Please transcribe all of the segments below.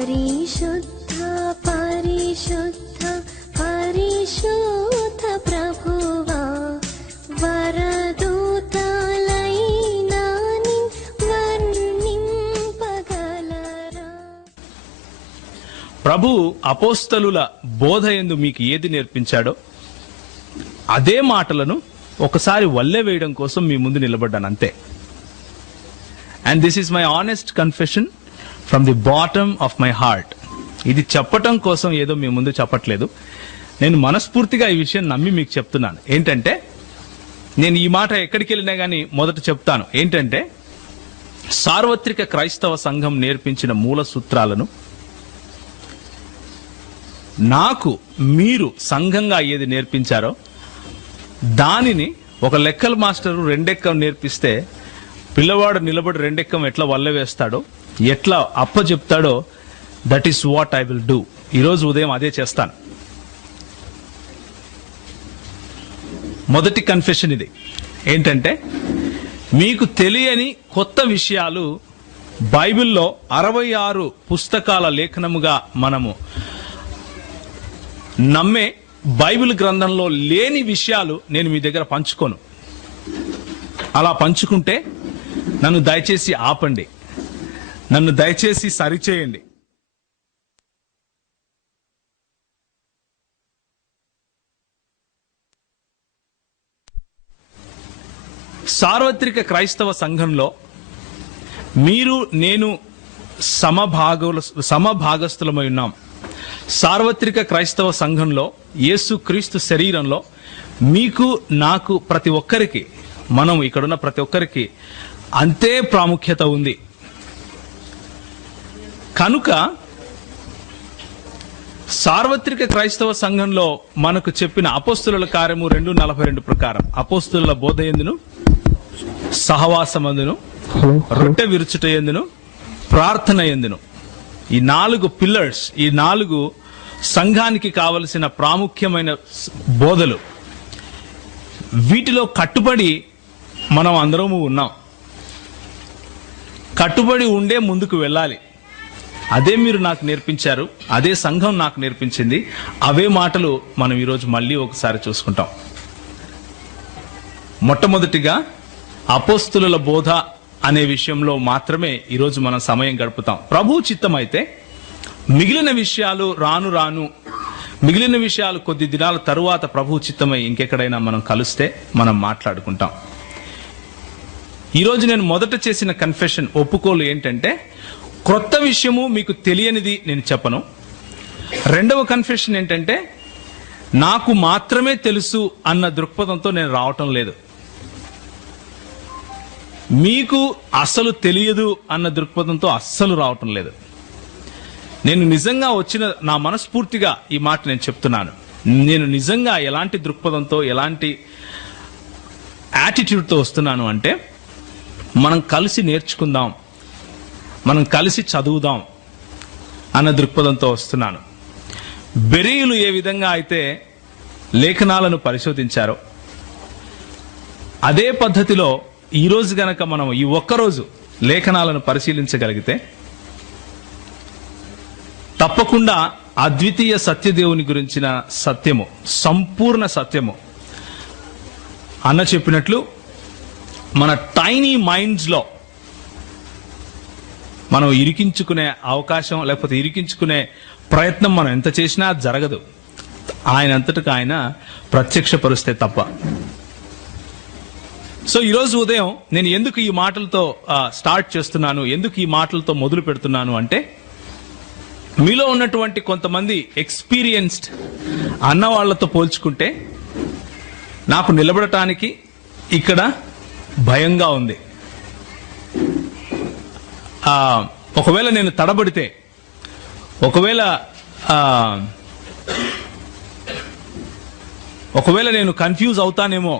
పరిశుద్ధ పరిశుద్ధ పరిశుద్ధ ప్రభువా, వరదూతలైనా వర్ణింపగలరా. ప్రభు అపోస్తలుల బోధ యందు మీకు ఏది నేర్పించాడో అదే మాటలను ఒకసారి వల్లె వేయడం కోసం మీ ముందు నిలబడ్డాను అంతే. And this is my honest confession from the bottom of my heart. ఇది చెప్పటం కోసం ఏదో మీ ముందు చెప్పట్లేదు, నేను మనస్ఫూర్తిగా ఈ విషయం నమ్మి మీకు చెప్తున్నాను. ఏంటంటే, నేను ఈ మాట ఎక్కడికి వెళ్ళినా కానీ మొదట చెప్తాను ఏంటంటే, సార్వత్రిక క్రైస్తవ సంఘం నేర్పించిన మూల సూత్రాలను నాకు మీరు సంఘంగా ఏది నేర్పించారో దానిని ఒక లెక్కల మాస్టరు రెండెక్కం నేర్పిస్తే పిల్లవాడు నిలబడి రెండెక్కం ఎట్లా వల్ల వేస్తాడో, ఎట్లా అప్ప చెప్తాడో, that is what I will do. ఈరోజు ఉదయం అదే చేస్తాను. మొదటి కన్ఫెషన్ ఇది ఏంటంటే, మీకు తెలియని కొత్త విషయాలు బైబిల్లో 66 పుస్తకాల లేఖనముగా మనము నమ్మే బైబిల్ గ్రంథంలో లేని విషయాలు నేను మీ దగ్గర పంచుకోను. అలా పంచుకుంటే నన్ను దయచేసి ఆపండి, నన్ను దయచేసి సరిచేయండి. సార్వత్రిక క్రైస్తవ సంఘంలో మీరు నేను సమభాగస్థులమై ఉన్నాం. సార్వత్రిక క్రైస్తవ సంఘంలో యేసుక్రీస్తు శరీరంలో మీకు నాకు ప్రతి ఒక్కరికి, మనం ఇక్కడున్న ప్రతి ఒక్కరికి అంతే ప్రాముఖ్యత ఉంది. కనుక సార్వత్రిక క్రైస్తవ సంఘంలో మనకు చెప్పిన అపోస్తుల కార్యము 2:42 ప్రకారం అపోస్తుల బోధ యందును, సహవాసమందును, రొట్టె విరుచుట యందును, ప్రార్థన యందును, ఈ 4 పిల్లర్స్, ఈ 4 సంఘానికి కావలసిన ప్రాముఖ్యమైన బోధలు, వీటిలో కట్టుబడి మనం అందరము ఉన్నాం. కట్టుబడి ఉండే ముందుకు వెళ్ళాలి. అదే మీరు నాకు నేర్పించారు, అదే సంఘం నాకు నేర్పించింది. అవే మాటలు మనం ఈరోజు మళ్ళీ ఒకసారి చూసుకుంటాం. మొట్టమొదటిగా అపోస్తుల బోధ అనే విషయంలో మాత్రమే ఈరోజు మనం సమయం గడుపుతాం. ప్రభు చిత్తం అయితే మిగిలిన విషయాలు మిగిలిన విషయాలు కొద్ది దినాల తరువాత ప్రభు చిత్తమై ఇంకెక్కడైనా మనం కలిస్తే మనం మాట్లాడుకుంటాం. ఈరోజు నేను మొదట చేసిన కన్ఫెషన్, ఒప్పుకోలు ఏంటంటే, క్రొత్త విషయము మీకు తెలియనిది నేను చెప్పను. రెండవ కన్ఫెషన్ ఏంటంటే, నాకు మాత్రమే తెలుసు అన్న దృక్పథంతో నేను రావటం లేదు. మీకు అస్సలు తెలియదు అన్న దృక్పథంతో అస్సలు రావటం లేదు. నేను నిజంగా నా మనస్ఫూర్తిగా ఈ మాట నేను చెప్తున్నాను. నేను నిజంగా ఎలాంటి దృక్పథంతో, ఎలాంటి యాటిట్యూడ్తో వస్తున్నాను అంటే, మనం కలిసి నేర్చుకుందాం, మనం కలిసి చదువుదాం అన్న దృక్పథంతో వస్తున్నాను. బెరీయులు ఏ విధంగా అయితే లేఖనాలను పరిశోధించారో అదే పద్ధతిలో ఈరోజు గనక మనం ఈ ఒక్కరోజు లేఖనాలను పరిశీలించగలిగితే తప్పకుండా అద్వితీయ సత్యదేవుని గురించిన సత్యము, సంపూర్ణ సత్యము అన్న చెప్పినట్లు మన టైనీ మైండ్స్లో మనం ఇరికించుకునే అవకాశం, లేకపోతే ఇరికించుకునే ప్రయత్నం మనం ఎంత చేసినా జరగదు. ఆయన అంతటికి ఆయన ప్రత్యక్షపరుస్తే తప్ప. సో ఈరోజు ఉదయం నేను ఎందుకు ఈ మాటలతో స్టార్ట్ చేస్తున్నాను, ఎందుకు ఈ మాటలతో మొదలు పెడుతున్నాను అంటే, మీలో ఉన్నటువంటి కొంతమంది ఎక్స్పీరియన్స్డ్ అన్న వాళ్లతో పోల్చుకుంటే నాకు నిలబడటానికి ఇక్కడ భయంగా ఉంది. ఒకవేళ నేను తడబడితే, ఒకవేళ నేను కన్ఫ్యూజ్ అవుతానేమో,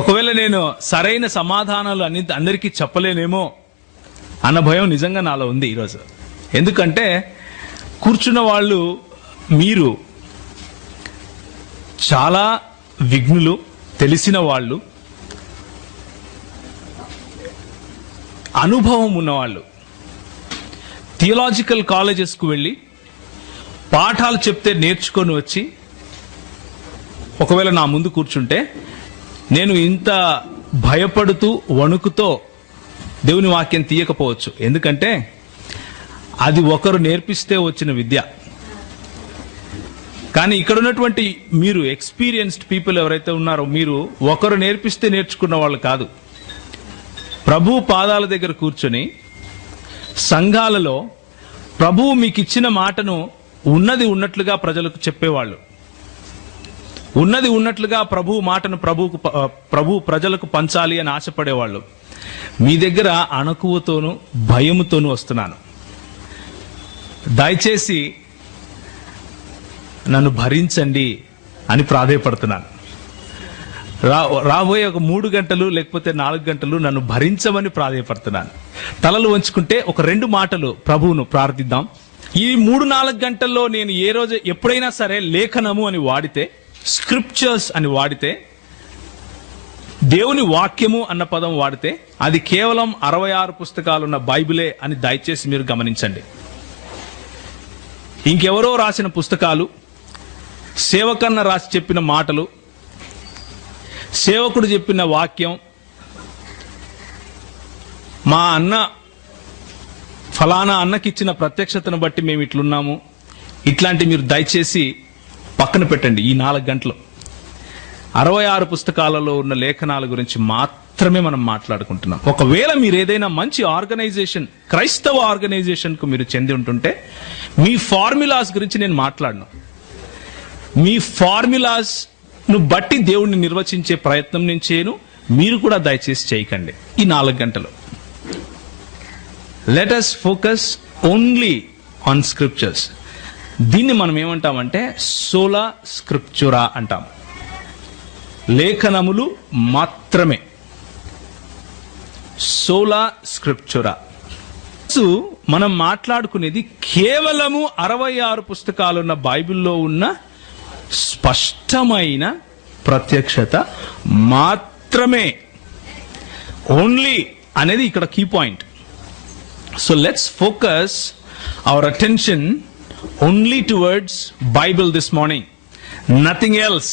ఒకవేళ నేను సరైన సమాధానాలు అందరికీ చెప్పలేనేమో అన్న భయం నిజంగా నాలో ఉంది ఈరోజు. ఎందుకంటే కూర్చున్న వాళ్ళు మీరు చాలా విఘ్నులు, తెలిసిన వాళ్ళు, అనుభవం ఉన్నవాళ్ళు. థియలాజికల్ కాలేజెస్కు వెళ్ళి పాఠాలు చెప్తే నేర్చుకొని వచ్చి ఒకవేళ నా ముందు కూర్చుంటే నేను ఇంత భయపడుతూ వణుకుతో దేవుని వాక్యం తీయకపోవచ్చు. ఎందుకంటే అది ఒకరు నేర్పిస్తే వచ్చిన విద్య. కానీ ఇక్కడ ఉన్నటువంటి మీరు ఎక్స్పీరియన్స్డ్ పీపుల్ ఎవరైతే ఉన్నారో, మీరు ఒకరు నేర్పిస్తే నేర్చుకున్న వాళ్ళు కాదు. ప్రభు పాదాల దగ్గర కూర్చొని సంఘాలలో ప్రభువు మీకు ఇచ్చిన మాటను ఉన్నది ఉన్నట్లుగా ప్రజలకు చెప్పేవాళ్ళు, ఉన్నది ఉన్నట్లుగా ప్రభు మాటను ప్రభు ప్రజలకు పంచాలి అని ఆశపడేవాళ్ళు. మీ దగ్గర అణకువతోనూ భయముతోనూ వస్తున్నాను. దయచేసి నన్ను భరించండి అని ప్రాధేయపడుతున్నాను. రాబోయే ఒక 3 గంటలు లేకపోతే 4 గంటలు నన్ను భరించమని ప్రాధేయపడుతున్నాను. తలలు వంచుకుంటే ఒక 2 మాటలు ప్రభువును ప్రార్థిద్దాం. ఈ 3-4 గంటల్లో నేను ఏ రోజు ఎప్పుడైనా సరే లేఖనము అని వాడితే, స్క్రిప్చర్స్ అని వాడితే, దేవుని వాక్యము అన్న పదం వాడితే అది కేవలం 66 పుస్తకాలున్న బైబిలే అని దయచేసి మీరు గమనించండి. ఇంకెవరో రాసిన పుస్తకాలు, సేవకన్న రాసి చెప్పిన మాటలు, సేవకుడు చెప్పిన వాక్యం, మా అన్న ఫలానా అన్నకిచ్చిన ప్రత్యక్షతను బట్టి మేము ఇట్లున్నాము, ఇట్లాంటి మీరు దయచేసి పక్కన పెట్టండి. ఈ 4 గంటలు 66 పుస్తకాలలో ఉన్న లేఖనాల గురించి మాత్రమే మనం మాట్లాడుకుంటున్నాం. ఒకవేళ మీరు ఏదైనా మంచి ఆర్గనైజేషన్, క్రైస్తవ ఆర్గనైజేషన్ కు మీరు చెంది ఉంటుంటే మీ ఫార్ములాస్ గురించి నేను మాట్లాడను. మీ ఫార్ములాస్ ను బట్టి దేవుణ్ణి నిర్వచించే ప్రయత్నం నేను చేయను. మీరు కూడా దయచేసి చేయకండి. ఈ 4 గంటలు let us focus only on scriptures. దీన్ని మనం ఏమంటామంటే సోలా స్క్రిప్చురా అంటాం. లేఖనములు మాత్రమే, సోలా స్క్రిప్చురా. మనం మాట్లాడుకునేది కేవలము 66 పుస్తకాలున్న బైబిల్లో ఉన్న స్పష్టమైన ప్రత్యక్షత మాత్రమే. ఓన్లీ అనేది ఇక్కడ key point. So let's focus our attention only towards Bible this morning, nothing else.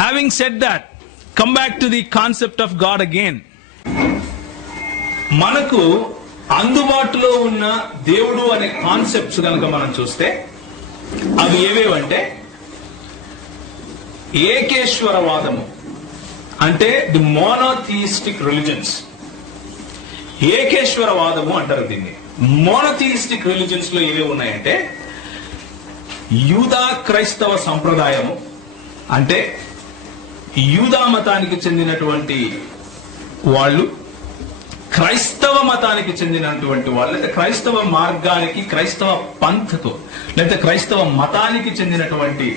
Having said that, come back to the concept of God again. మనకు అందుబాటులో ఉన్న దేవుడు అనే కాన్సెప్ట్స్ కనుక మనం చూస్తే అవి ఏవేవంటే ఏకేశ్వరవాదము, అంటే ది మోనోథియిస్టిక్ రిలిజన్స్. ఏకేశ్వరవాదము అంటారు దీన్ని. మోనోథియిస్టిక్ రిలిజన్స్ లో ఏవే ఉన్నాయంటే యూదా క్రైస్తవ సంప్రదాయము, అంటే యూదా మతానికి చెందినటువంటి వాళ్ళు, క్రైస్తవ మతానికి చెందినటువంటి వాళ్ళు, లేదా క్రైస్తవ మార్గానికి, క్రైస్తవ పంథకు, లేదా క్రైస్తవ మతానికి చెందినటువంటి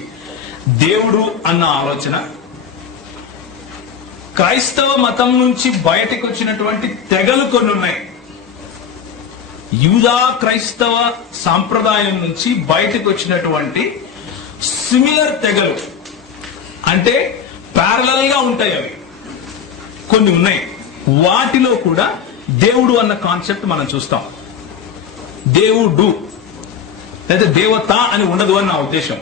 దేవుడు అన్న ఆలోచన, క్రైస్తవ మతం నుంచి బయటకు వచ్చినటువంటి తెగలు కొన్ని ఉన్నాయి. యూదా క్రైస్తవ సాంప్రదాయం నుంచి బయటకు వచ్చినటువంటి సిమిలర్ తెగలు, అంటే ప్యారలల్ గా ఉంటాయి, అవి కొన్ని ఉన్నాయి. వాటిలో కూడా దేవుడు అన్న కాన్సెప్ట్ మనం చూస్తాం. దేవుడు లేదా దేవత అని ఉండదు అని నా ఉద్దేశం.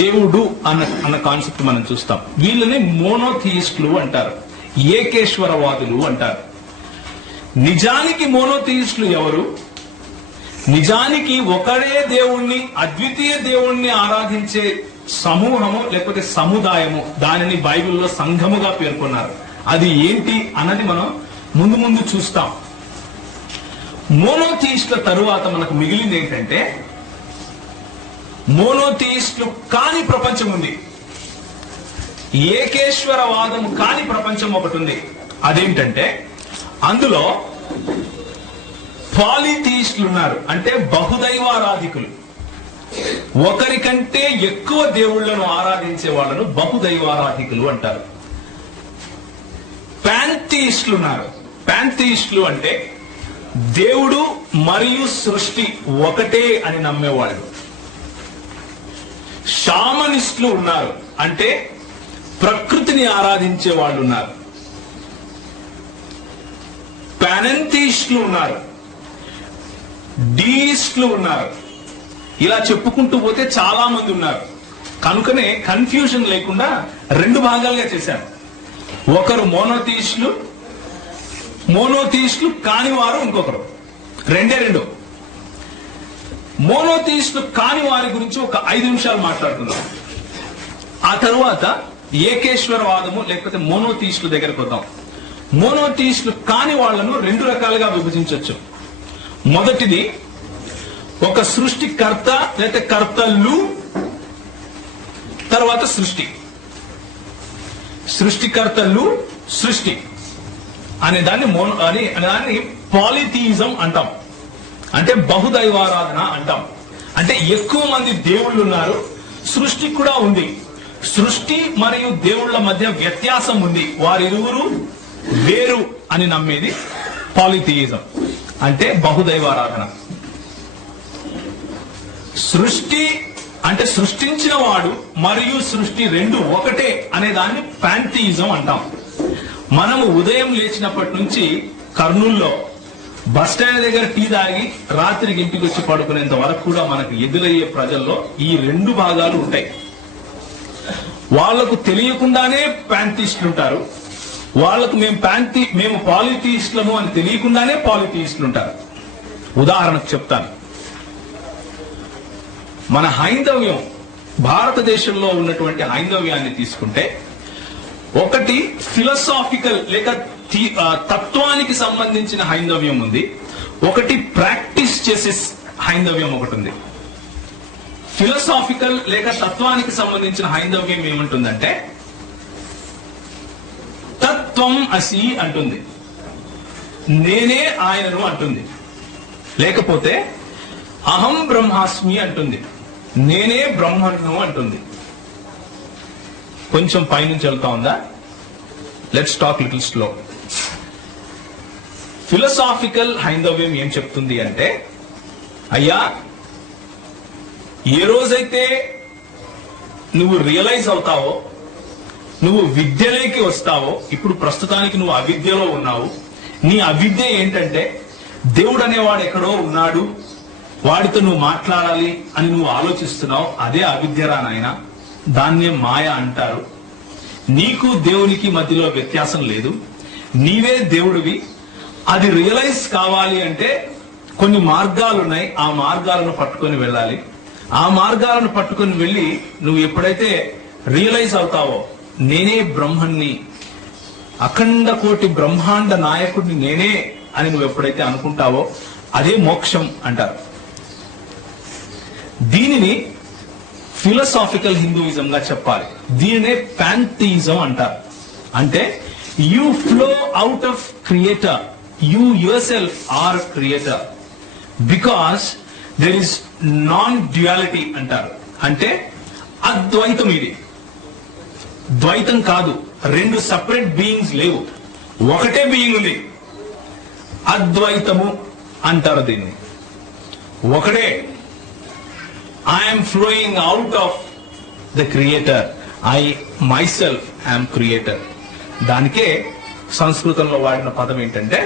దేవుడు అన్న కాన్సెప్ట్ మనం చూస్తాం. వీళ్ళని మోనోథియిస్టులు అంటారు, ఏకేశ్వరవాదులు అంటారు. నిజానికి మోనోథియిస్టులు ఎవరు? నిజానికి ఒకడే దేవుణ్ణి, అద్వితీయ దేవుణ్ణి ఆరాధించే సమూహము లేకపోతే సముదాయము, దానిని బైబిల్లో సంఘముగా పేర్కొన్నారు. అది ఏంటి అన్నది మనం ముందు ముందు చూస్తాం. మోనోథియిస్టుల తరువాత మనకు మిగిలింది ఏంటంటే మోనోథియిస్టులు కాని ప్రపంచం ఉంది, ఏకేశ్వరవాదం కాని ప్రపంచం ఒకటి ఉంది. అదేంటంటే అందులో పాలిథియిస్టులు ఉన్నారు, అంటే బహుదైవారాధికులు. ఒకరికంటే ఎక్కువ దేవుళ్లను ఆరాధించే వాళ్ళను బహుదైవారాధికులు అంటారు. పాంథియిస్టులు ఉన్నారు. పాంథియిస్టులు అంటే దేవుడు మరియు సృష్టి ఒకటే అని నమ్మేవాళ్ళు. షామనిస్టులు ఉన్నారు, అంటే ప్రకృతిని ఆరాధించే వాళ్ళు ఉన్నారు. పానెంథియిస్టులు ఉన్నారు, డీయిస్టులు ఉన్నారు. ఇలా చెప్పుకుంటూ పోతే చాలా మంది ఉన్నారు. కనుకనే కన్ఫ్యూజన్ లేకుండా రెండు భాగాలుగా చేశారు. ఒకరు మోనోథీయిస్టులు, మోనోథీయిస్టులు కాని వారు ఇంకొకరు. రెండు మోనోథీయిస్టులు కాని వారి గురించి ఒక 5 నిమిషాలు మాట్లాడుకుందాం. ఆ తరువాత ఏకేశ్వరవాదము లేకపోతే మోనోథీయిస్టుల దగ్గరకు వద్దాం. మోనోథీయిస్టులు కాని వాళ్లను 2 రకాలుగా విభజించవచ్చు. మొదటిది ఒక సృష్టికర్త లేకపోతే కర్తలు, తర్వాత సృష్టికర్తలు సృష్టి అనే దాన్ని పాలిథియిజం అంటాం. అంటే బహుదైవారాధన అంటాం. అంటే ఎక్కువ మంది దేవుళ్ళు ఉన్నారు, సృష్టి కూడా ఉంది. సృష్టి మరియు దేవుళ్ళ మధ్య వ్యత్యాసం ఉంది, వారిరువురు వేరు అని నమ్మేది పాలిథియిజం, అంటే బహుదైవారాధన. సృష్టి అంటే సృష్టించిన వాడు మరియు సృష్టి రెండు ఒకటే అనే దాన్ని పాంథియిజం అంటాం. మనము ఉదయం లేచినప్పటి నుంచి కర్నూల్లో బస్ స్టాండ్ దగ్గర టీ తాగి రాత్రికి ఇంటికి వచ్చి పడుకునేంత వరకు కూడా మనకు ఎదురయ్యే ప్రజల్లో ఈ 2 భాగాలు ఉంటాయి. వాళ్లకు తెలియకుండానే పాంథియిస్టులు ఉంటారు, వాళ్లకు మేము పాలిథియిస్టులము అని తెలియకుండానే పాలిథియిస్టులు ఉంటారు. ఉదాహరణకు చెప్తాను. మన హైందవ్యం, భారతదేశంలో ఉన్నటువంటి హైందవ్యాన్ని తీసుకుంటే ఒకటి ఫిలసాఫికల్ లేక తత్వానికి సంబంధించిన హైందవ్యం ఉంది, ఒకటి ప్రాక్టీస్ చేసే హైందవ్యం ఒకటి ఉంది. ఫిలసాఫికల్ లేక తత్వానికి సంబంధించిన హైందవ్యం ఏమంటుందంటే తత్వం అసి అంటుంది, నేనే ఆయనను అంటుంది. లేకపోతే అహం బ్రహ్మాస్మి అంటుంది, నేనే బ్రహ్మను అంటుంది. కొంచెం పైనుంచి వెళ్తా ఉందా? Let's talk little slow. Philosophical హైందవ్యం ఏం చెప్తుంది అంటే, అయ్యా ఏ రోజైతే నువ్వు రియలైజ్ అవుతావో, నువ్వు విద్యలోకి వస్తావో, ఇప్పుడు ప్రస్తుతానికి నువ్వు అవిద్యలో ఉన్నావు, నీ అవిద్య ఏంటంటే దేవుడు అనేవాడు ఎక్కడో ఉన్నాడు, వాడితో నువ్వు మాట్లాడాలి అని నువ్వు ఆలోచిస్తున్నావు, అదే అవిద్యరా నాయన, దాన్నే మాయ అంటారు. నీకు దేవునికి మధ్యలో వ్యత్యాసం లేదు, నీవే దేవుడివి. అది రియలైజ్ కావాలి అంటే కొన్ని మార్గాలు ఉన్నాయి, ఆ మార్గాలను పట్టుకొని వెళ్ళాలి. ఆ మార్గాలను పట్టుకొని వెళ్ళి నువ్వు ఎప్పుడైతే రియలైజ్ అవుతావో నేనే బ్రహ్మన్ని, అఖండ కోటి బ్రహ్మాండ నాయకుడిని నేనే అని నువ్వు ఎప్పుడైతే అనుకుంటావో అదే మోక్షం అంటారు. దీనిని ఫిలసాఫికల్ హిందూయిజం గా చెప్పాలి. దీనినే పాంథియిజం అంటారు. అంటే you flow out of creator, you yourself are creator, because there is non duality అంటారు. అంటే అద్వైతం, ఇది ద్వైతం కాదు, 2 సెపరేట్ బీయింగ్స్ లేవు, ఒకటే బీయింగ్ ఉంది. అద్వైతము అంటారు దీన్ని. ఒకటే, I'm flowing out of the creator, I myself I'm creator. దానికే సంస్కృతంలో వాడిన పదం ఏంటంటే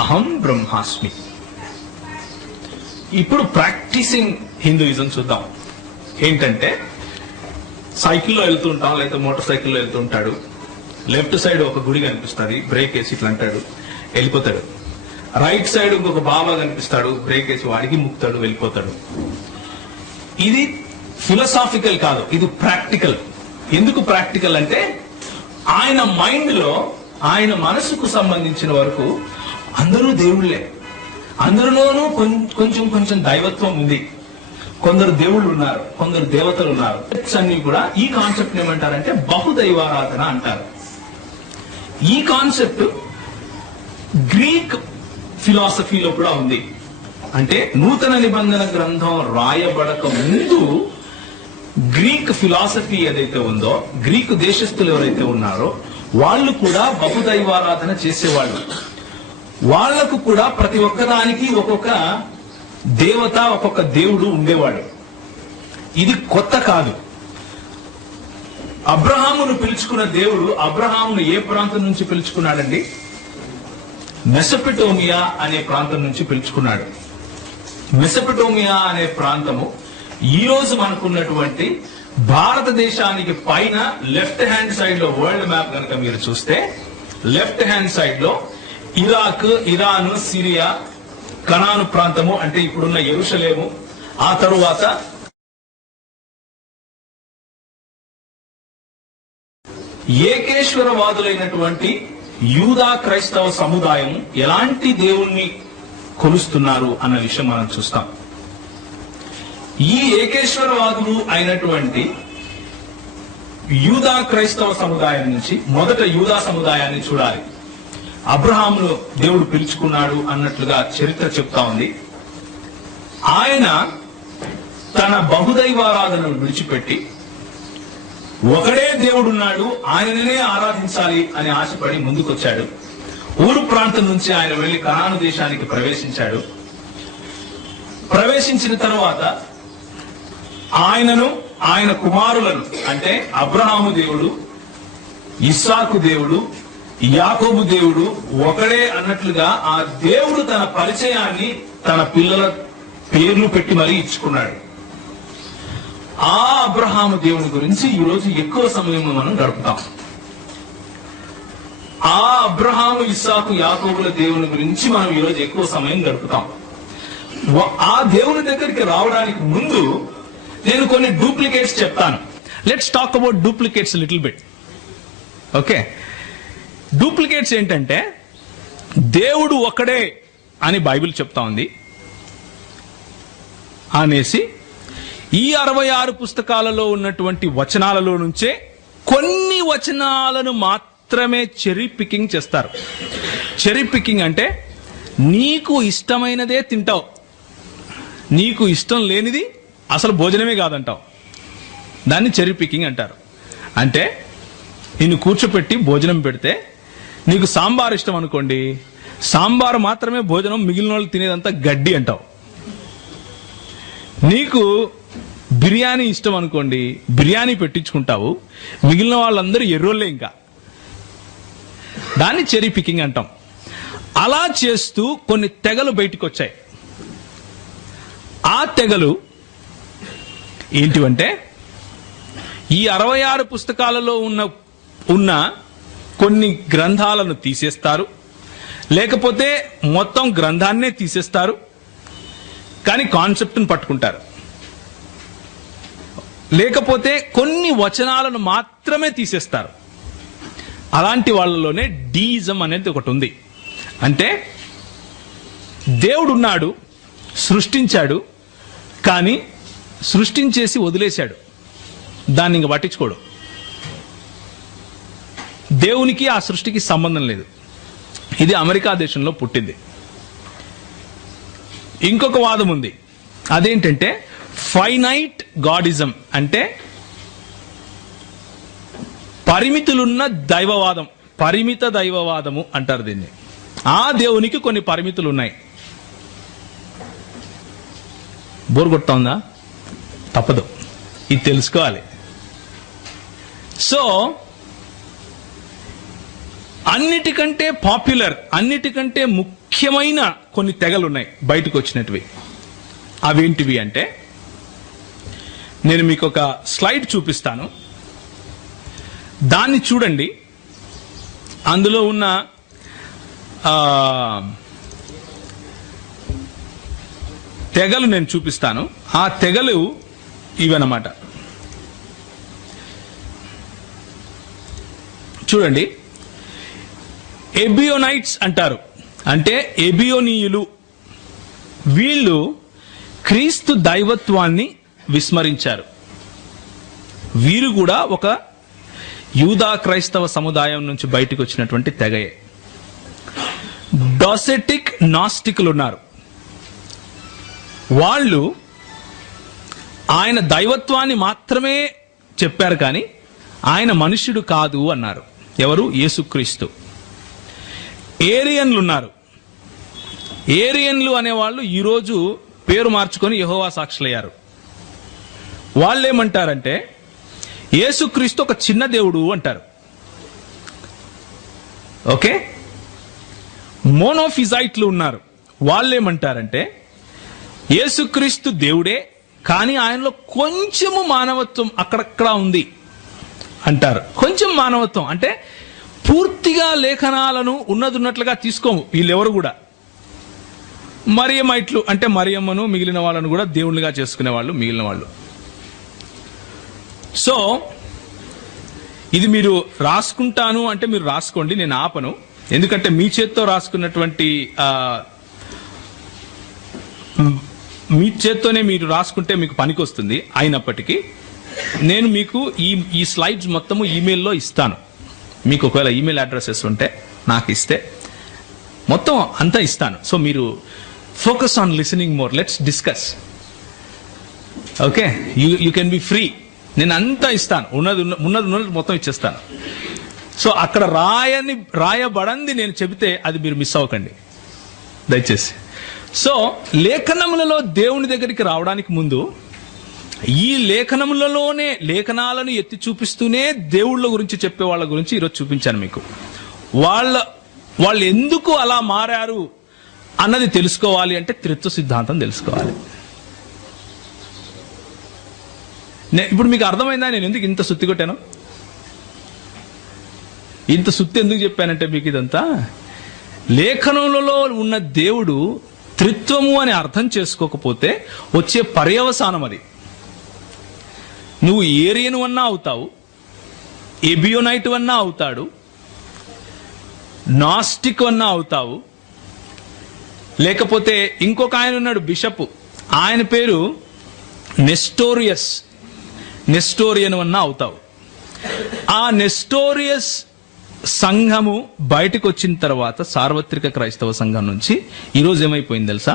అహం బ్రహ్మాస్మి. ఇప్పుడు ప్రాక్టీసింగ్ హిందూయిజం చూద్దాం. ఏంటంటే సైకిల్లో వెళ్తుంటాం, లేకపోతే మోటార్ సైకిల్లో వెళ్తుంటాడు, లెఫ్ట్ సైడ్ ఒక గుడి కనిపిస్తుంది, బ్రేక్ వేసి ఇట్లా అంటాడు, వెళ్ళిపోతాడు. రైట్ సైడ్ ఇంకొక బాబా కనిపిస్తాడు, బ్రేక్ వేసి వాడికి ముక్తాడు, వెళ్ళిపోతాడు. ఇది ఫిలసాఫికల్ కాదు, ఇది ప్రాక్టికల్. ఎందుకు ప్రాక్టికల్ అంటే ఆయన మైండ్ లో, ఆయన మనసుకు సంబంధించిన వరకు అందరూ దేవుళ్లే, అందరిలోనూ కొంచెం కొంచెం దైవత్వం ఉంది. కొందరు దేవుళ్ళు ఉన్నారు, కొందరు దేవతలు ఉన్నారు. అన్ని కూడా ఈ కాన్సెప్ట్ ఏమంటారంటే బహుదైవారాధన అంటారు. ఈ కాన్సెప్ట్ గ్రీక్ ఫిలాసఫీలో కూడా ఉంది. అంటే నూతన నిబంధన గ్రంథం రాయబడక ముందు గ్రీక్ ఫిలాసఫీ ఏదైతే ఉందో, గ్రీకు దేశస్థులు ఎవరైతే ఉన్నారో వాళ్ళు కూడా బహుదైవారాధన చేసేవాళ్ళు. వాళ్లకు కూడా ప్రతి ఒక్కదానికి ఒక్కొక్క దేవత, ఒక్కొక్క దేవుడు ఉండేవాడు. ఇది కొత్త కాదు. అబ్రహామును పిలుచుకున్న దేవుడు అబ్రహామును ఏ ప్రాంతం నుంచి పిలుచుకున్నాడండి? మెసొపొటేమియా అనే ప్రాంతం నుంచి పిలుచుకున్నాడు. మెసొపొటేమియా అనే ప్రాంతము ఈ రోజు మనకున్నటువంటి భారతదేశానికి పైన లెఫ్ట్ హ్యాండ్ సైడ్ లో వరల్డ్ మ్యాప్ కనుక మీరు చూస్తే లెఫ్ట్ హ్యాండ్ సైడ్ లో ఇరాక్, ఇరాన్, సిరియా, కనాను ప్రాంతము అంటే ఇప్పుడున్న యెరూషలేము, ఆ తరువాత ఏకేశ్వరవాదులైనటువంటి యూదా క్రైస్తవ సముదాయం ఎలాంటి దేవుణ్ణి కొలుస్తున్నారు అన్న విషయం మనం చూస్తాం. ఈ ఏకేశ్వరవాదులు అయినటువంటి యూదా క్రైస్తవ సముదాయం నుంచి మొదట యూదా సముదాయాన్ని చూడాలి. అబ్రహామును దేవుడు పిలుచుకున్నాడు అన్నట్లుగా చరిత్ర చెప్తా ఉంది. ఆయన తన బహుదైవారాధనను విడిచిపెట్టి ఒకడే దేవుడున్నాడు, ఆయననే ఆరాధించాలి అని ఆశపడి ముందుకొచ్చాడు. ఊరు ప్రాంతం నుంచి ఆయన వెళ్లి కనాను దేశానికి ప్రవేశించాడు. ప్రవేశించిన తరువాత ఆయనను, ఆయన కుమారులను అంటే అబ్రహాము దేవుడు, ఇస్సాకు దేవుడు, యాకోబు దేవుడు ఒకడే అన్నట్లుగా ఆ దేవుడు తన పరిచయాన్ని తన పిల్లల పేర్లు పెట్టి మరీ ఇచ్చుకున్నాడు. ఆ అబ్రహాము దేవుని గురించి ఈ రోజు ఎక్కువ సమయం మనం గడుపుతాం. ఆ అబ్రహాము, ఇస్సాకు, యాకోబుల దేవుని గురించి మనం ఈ రోజు ఎక్కువ సమయం గడుపుతాం. ఆ దేవుని దగ్గరికి రావడానికి ముందు నేను కొన్ని డూప్లికేట్స్ చెప్తాను. Let's talk about duplicates little bit. Okay, duplicates ఏంటంటే దేవుడు ఒక్కడే అని బైబిల్ చెప్తా ఉంది అనేసి ఈ 66 పుస్తకాలలో ఉన్నటువంటి వచనాలలో నుంచే కొన్ని వచనాలను మాత్రమే చెరీ పికింగ్ చేస్తారు. చెరీ పికింగ్ అంటే నీకు ఇష్టమైనదే తింటావు, నీకు ఇష్టం లేనిది అసలు భోజనమే కాదంటావు. దాన్ని చెరీ పికింగ్ అంటారు. అంటే నిన్ను కూర్చోపెట్టి భోజనం పెడితే నీకు సాంబార్ ఇష్టం అనుకోండి, సాంబార్ మాత్రమే భోజనం, మిగిలిన వాళ్ళు తినేదంతా గడ్డి అంటావు. నీకు బిర్యానీ ఇష్టం అనుకోండి, బిర్యానీ పెట్టించుకుంటావు, మిగిలిన వాళ్ళందరూ ఎర్రోళ్ళే. ఇంకా దాన్ని చెరీ పికింగ్ అంటాం. అలా చేస్తూ కొన్ని తెగలు బయటికి వచ్చాయి. ఆ తెగలు ఏంటివంటే ఈ 66 పుస్తకాలలో ఉన్న కొన్ని గ్రంథాలను తీసేస్తారు, లేకపోతే మొత్తం గ్రంథాన్నే తీసేస్తారు, కానీ కాన్సెప్ట్ని పట్టుకుంటారు. లేకపోతే కొన్ని వచనాలను మాత్రమే తీసేస్తారు. అలాంటి వాళ్ళలోనే డీయిజం అనేది ఒకటి ఉంది. అంటే దేవుడు ఉన్నాడు, సృష్టించాడు, కానీ సృష్టించేసి వదిలేశాడు, దాన్ని ఇంక పట్టించుకోడు. దేవునికి ఆ సృష్టికి సంబంధం లేదు. ఇది అమెరికా దేశంలో పుట్టింది. ఇంకొక వాదం ఉంది, అదేంటంటే ఫైనైట్ గాడిజం, అంటే పరిమితులున్న దైవవాదం, పరిమిత దైవవాదము అంటారు దీన్ని. ఆ దేవునికి కొన్ని పరిమితులు ఉన్నాయి. బోర్ కొడతా ఉందా? తప్పదు, ఇది తెలుసుకోవాలి. సో అన్నిటికంటే పాపులర్, అన్నిటికంటే ముఖ్యమైన కొన్ని తెగలున్నాయి బయటకు వచ్చినటివి. అవేంటివి అంటే నేను మీకు ఒక స్లైడ్ చూపిస్తాను, దాన్ని చూడండి. అందులో ఉన్న తెగలు నేను చూపిస్తాను. ఆ తెగలు ఇవన్నమాట. చూడండి, ఎబియోనైట్స్ అంటారు, అంటే ఎబియోనీయులు. వీళ్ళు క్రీస్తు దైవత్వాన్ని విస్మరించారు. వీరు కూడా ఒక యూదా క్రైస్తవ సముదాయం నుంచి బయటకు వచ్చినటువంటి తెగయే. డోసెటిక్ నాస్టికులు ఉన్నారు. వాళ్ళు ఆయన దైవత్వాన్ని మాత్రమే చెప్పారు, కానీ ఆయన మనుష్యుడు కాదు అన్నారు. ఎవరు? యేసుక్రీస్తు. ఏరియన్లు ఉన్నారు. ఏరియన్లు అనేవాళ్ళు ఈరోజు పేరు మార్చుకొని యెహోవా సాక్షులయ్యారు. వాళ్ళేమంటారంటే యేసుక్రీస్తు ఒక చిన్న దేవుడు అంటారు. ఓకే. మోనోఫిజైట్లు ఉన్నారు. వాళ్ళేమంటారంటే యేసుక్రీస్తు దేవుడే, కానీ ఆయనలో కొంచెము మానవత్వం అక్కడక్కడ ఉంది అంటారు. కొంచెం మానవత్వం అంటే పూర్తిగా లేఖనాలను ఉన్నట్లుగా తీసుకోము వీళ్ళెవరు కూడా. మరియమైట్లు అంటే మరియమ్మను మిగిలిన వాళ్ళను కూడా దేవుళ్ళుగా చేసుకునే వాళ్ళు మిగిలిన వాళ్ళు. సో ఇది మీరు రాసుకుంటాను అంటే మీరు రాసుకోండి, నేను ఆపను. ఎందుకంటే మీ చేత్తో రాసుకున్నటువంటి మీ చేత్తోనే మీరు రాసుకుంటే మీకు పనికి వస్తుంది. అయినప్పటికీ నేను మీకు ఈ స్లైడ్స్ మొత్తము ఈమెయిల్లో ఇస్తాను. మీకు ఒకవేళ ఈమెయిల్ అడ్రసెస్ ఉంటే నాకు ఇస్తే మొత్తం అంతా ఇస్తాను. సో మీరు focus on listening more, let's discuss. Okay, you can be free. నేను అంతా ఇస్తాను, ఉన్నది మొత్తం ఇచ్చేస్తాను. సో అక్కడ రాయబడంది నేను చెబితే అది మీరు మిస్ అవ్వకండి దయచేసి. సో లేఖనములలో దేవుని దగ్గరికి రావడానికి ముందు ఈ లేఖనములలోనే లేఖనాలను ఎత్తి చూపిస్తూనే దేవుళ్ళ గురించి చెప్పే వాళ్ళ గురించి ఈరోజు చూపించాను మీకు. వాళ్ళు ఎందుకు అలా మారారు అన్నది తెలుసుకోవాలి అంటే త్రిత్వ సిద్ధాంతం తెలుసుకోవాలి. ఇప్పుడు మీకు అర్థమైందా నేను ఎందుకు ఇంత సుత్తి కొట్టాను? ఇంత సుత్తి ఎందుకు చెప్పానంటే మీకు ఇదంతా లేఖనములలో ఉన్న దేవుడు త్రిత్వము అని అర్థం చేసుకోకపోతే వచ్చే పర్యవసానం అది. నువ్వు ఏరియను అన్నా అవుతావు, ఎబియోనైట్ అన్నా అవుతాడు, నాస్టిక్ అన్నా అవుతావు, లేకపోతే ఇంకొక ఆయన ఉన్నాడు బిషప్, ఆయన పేరు నెస్టోరియన్ అన్నా అవుతావు. ఆ నెస్టోరియస్ సంఘము బయటకు వచ్చిన తర్వాత సార్వత్రిక క్రైస్తవ సంఘం నుంచి ఈరోజు ఏమైపోయింది తెలుసా?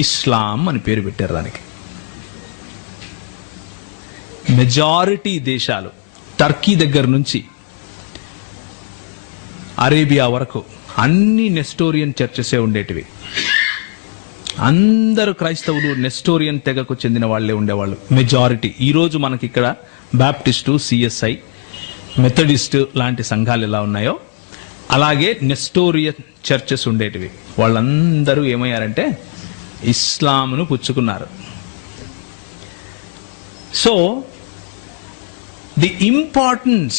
ఇస్లాం అని పేరు పెట్టారు దానికి. మెజారిటీ దేశాలు టర్కీ దగ్గర నుంచి అరేబియా వరకు అన్ని నెస్టోరియన్ చర్చెసే ఉండేటివి. అందరు క్రైస్తవులు నెస్టోరియన్ తెగకు చెందిన వాళ్లే ఉండేవాళ్ళు మెజారిటీ. ఈరోజు మనకి ఇక్కడ బాప్టిస్టు, సిఎస్ఐ, మెథడిస్ట్ లాంటి సంఘాలు ఎలా ఉన్నాయో అలాగే నెస్టోరియన్ చర్చెస్ ఉండేటివి. వాళ్ళందరూ ఏమయ్యారంటే ఇస్లాంను పుచ్చుకున్నారు. So the importance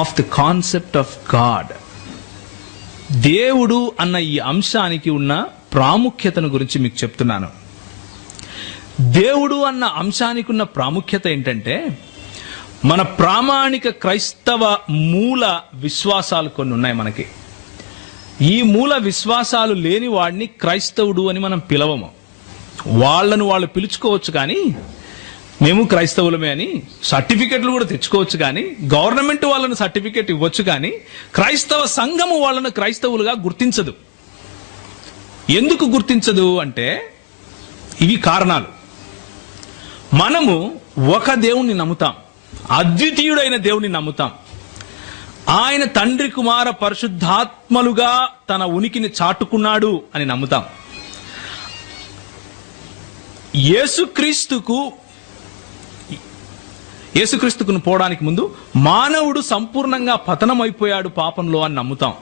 of the concept of God, దేవుడు అన్న ఈ అంశానికి ఉన్న ప్రాముఖ్యతను గురించి మీకు చెప్తున్నాను. దేవుడు అన్న అంశానికి ఉన్న ప్రాముఖ్యత ఏంటంటే మన ప్రామాణిక క్రైస్తవ మూల విశ్వాసాలు కొన్ని ఉన్నాయి మనకి. ఈ మూల విశ్వాసాలు లేని వాడిని క్రైస్తవుడు అని మనం పిలవము. వాళ్ళను వాళ్ళు పిలుచుకోవచ్చు కానీ మేము క్రైస్తవులమే అని సర్టిఫికెట్లు కూడా తెచ్చుకోవచ్చు కానీ గవర్నమెంట్ వాళ్ళను సర్టిఫికెట్ ఇవ్వచ్చు కానీ క్రైస్తవ సంఘము వాళ్ళను క్రైస్తవులుగా గుర్తించదు. ఎందుకు గుర్తించదు అంటే ఇవి కారణాలు. మనము ఒక దేవుణ్ణి నమ్ముతాం, అద్వితీయుడైన దేవుని నమ్ముతాం. ఆయన తండ్రి, కుమార, పరిశుద్ధాత్మలుగా తన ఉనికిని చాటుకున్నాడు అని నమ్ముతాం. యేసుక్రీస్తుకు పోవడానికి ముందు మానవుడు సంపూర్ణంగా పతనమైపోయాడు పాపంలో అని నమ్ముతాం.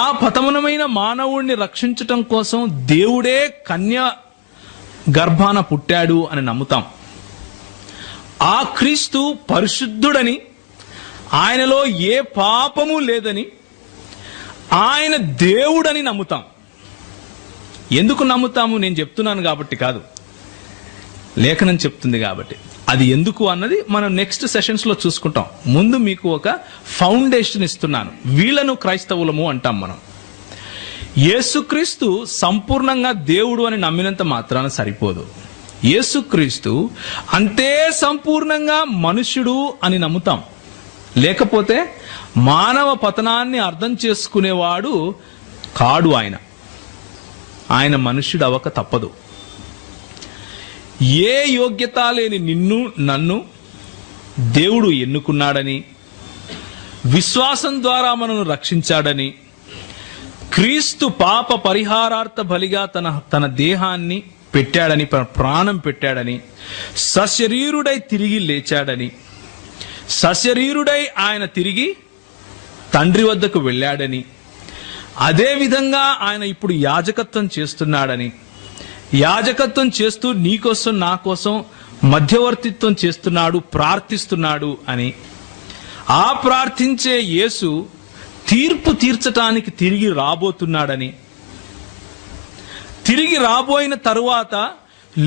ఆ పతనమైన మానవుడిని రక్షించటం కోసం దేవుడే కన్య గర్భాన పుట్టాడు అని నమ్ముతాం. ఆ క్రీస్తు పరిశుద్ధుడని, ఆయనలో ఏ పాపము లేదని, ఆయన దేవుడని నమ్ముతాం. ఎందుకు నమ్ముతాము? నేను చెప్తున్నాను కాబట్టి కాదు, లేఖనం చెప్తుంది కాబట్టి. అది ఎందుకు అన్నది మనం నెక్స్ట్ సెషన్స్ లో చూసుకుంటాం. ముందు మీకు ఒక ఫౌండేషన్ ఇస్తున్నాను. వీళ్ళను క్రైస్తవులము అంటాం మనం. యేసుక్రీస్తు సంపూర్ణంగా దేవుడు అని నమ్మినంత మాత్రాన సరిపోదు. యేసుక్రీస్తు అంతే సంపూర్ణంగా మనుష్యుడు అని నమ్ముతాం. లేకపోతే మానవ పతనాన్ని అర్థం చేసుకునేవాడు కాడు. ఆయన మనుష్యుడు అవక తప్పదు. ఏ యోగ్యత లేని నన్ను దేవుడు ఎన్నుకున్నాడని, విశ్వాసం ద్వారా మనను రక్షించాడని, క్రీస్తు పాప పరిహారార్థ బలిగా తన దేహాన్ని పెట్టాడని, ప్రాణం పెట్టాడని, సశరీరుడై తిరిగి లేచాడని, సశరీరుడై ఆయన తిరిగి తండ్రి వద్దకు వెళ్ళాడని, అదే విధంగా ఆయన ఇప్పుడు యాజకత్వం చేస్తున్నాడని, యాజకత్వం చేస్తూ నీకోసం నా కోసం మధ్యవర్తిత్వం చేస్తున్నాడు, ప్రార్థిస్తున్నాడు అని. ఆ ప్రార్థించే యేసు తీర్పు తీర్చటానికి తిరిగి రాబోతున్నాడని, తిరిగి రాబోయిన తరువాత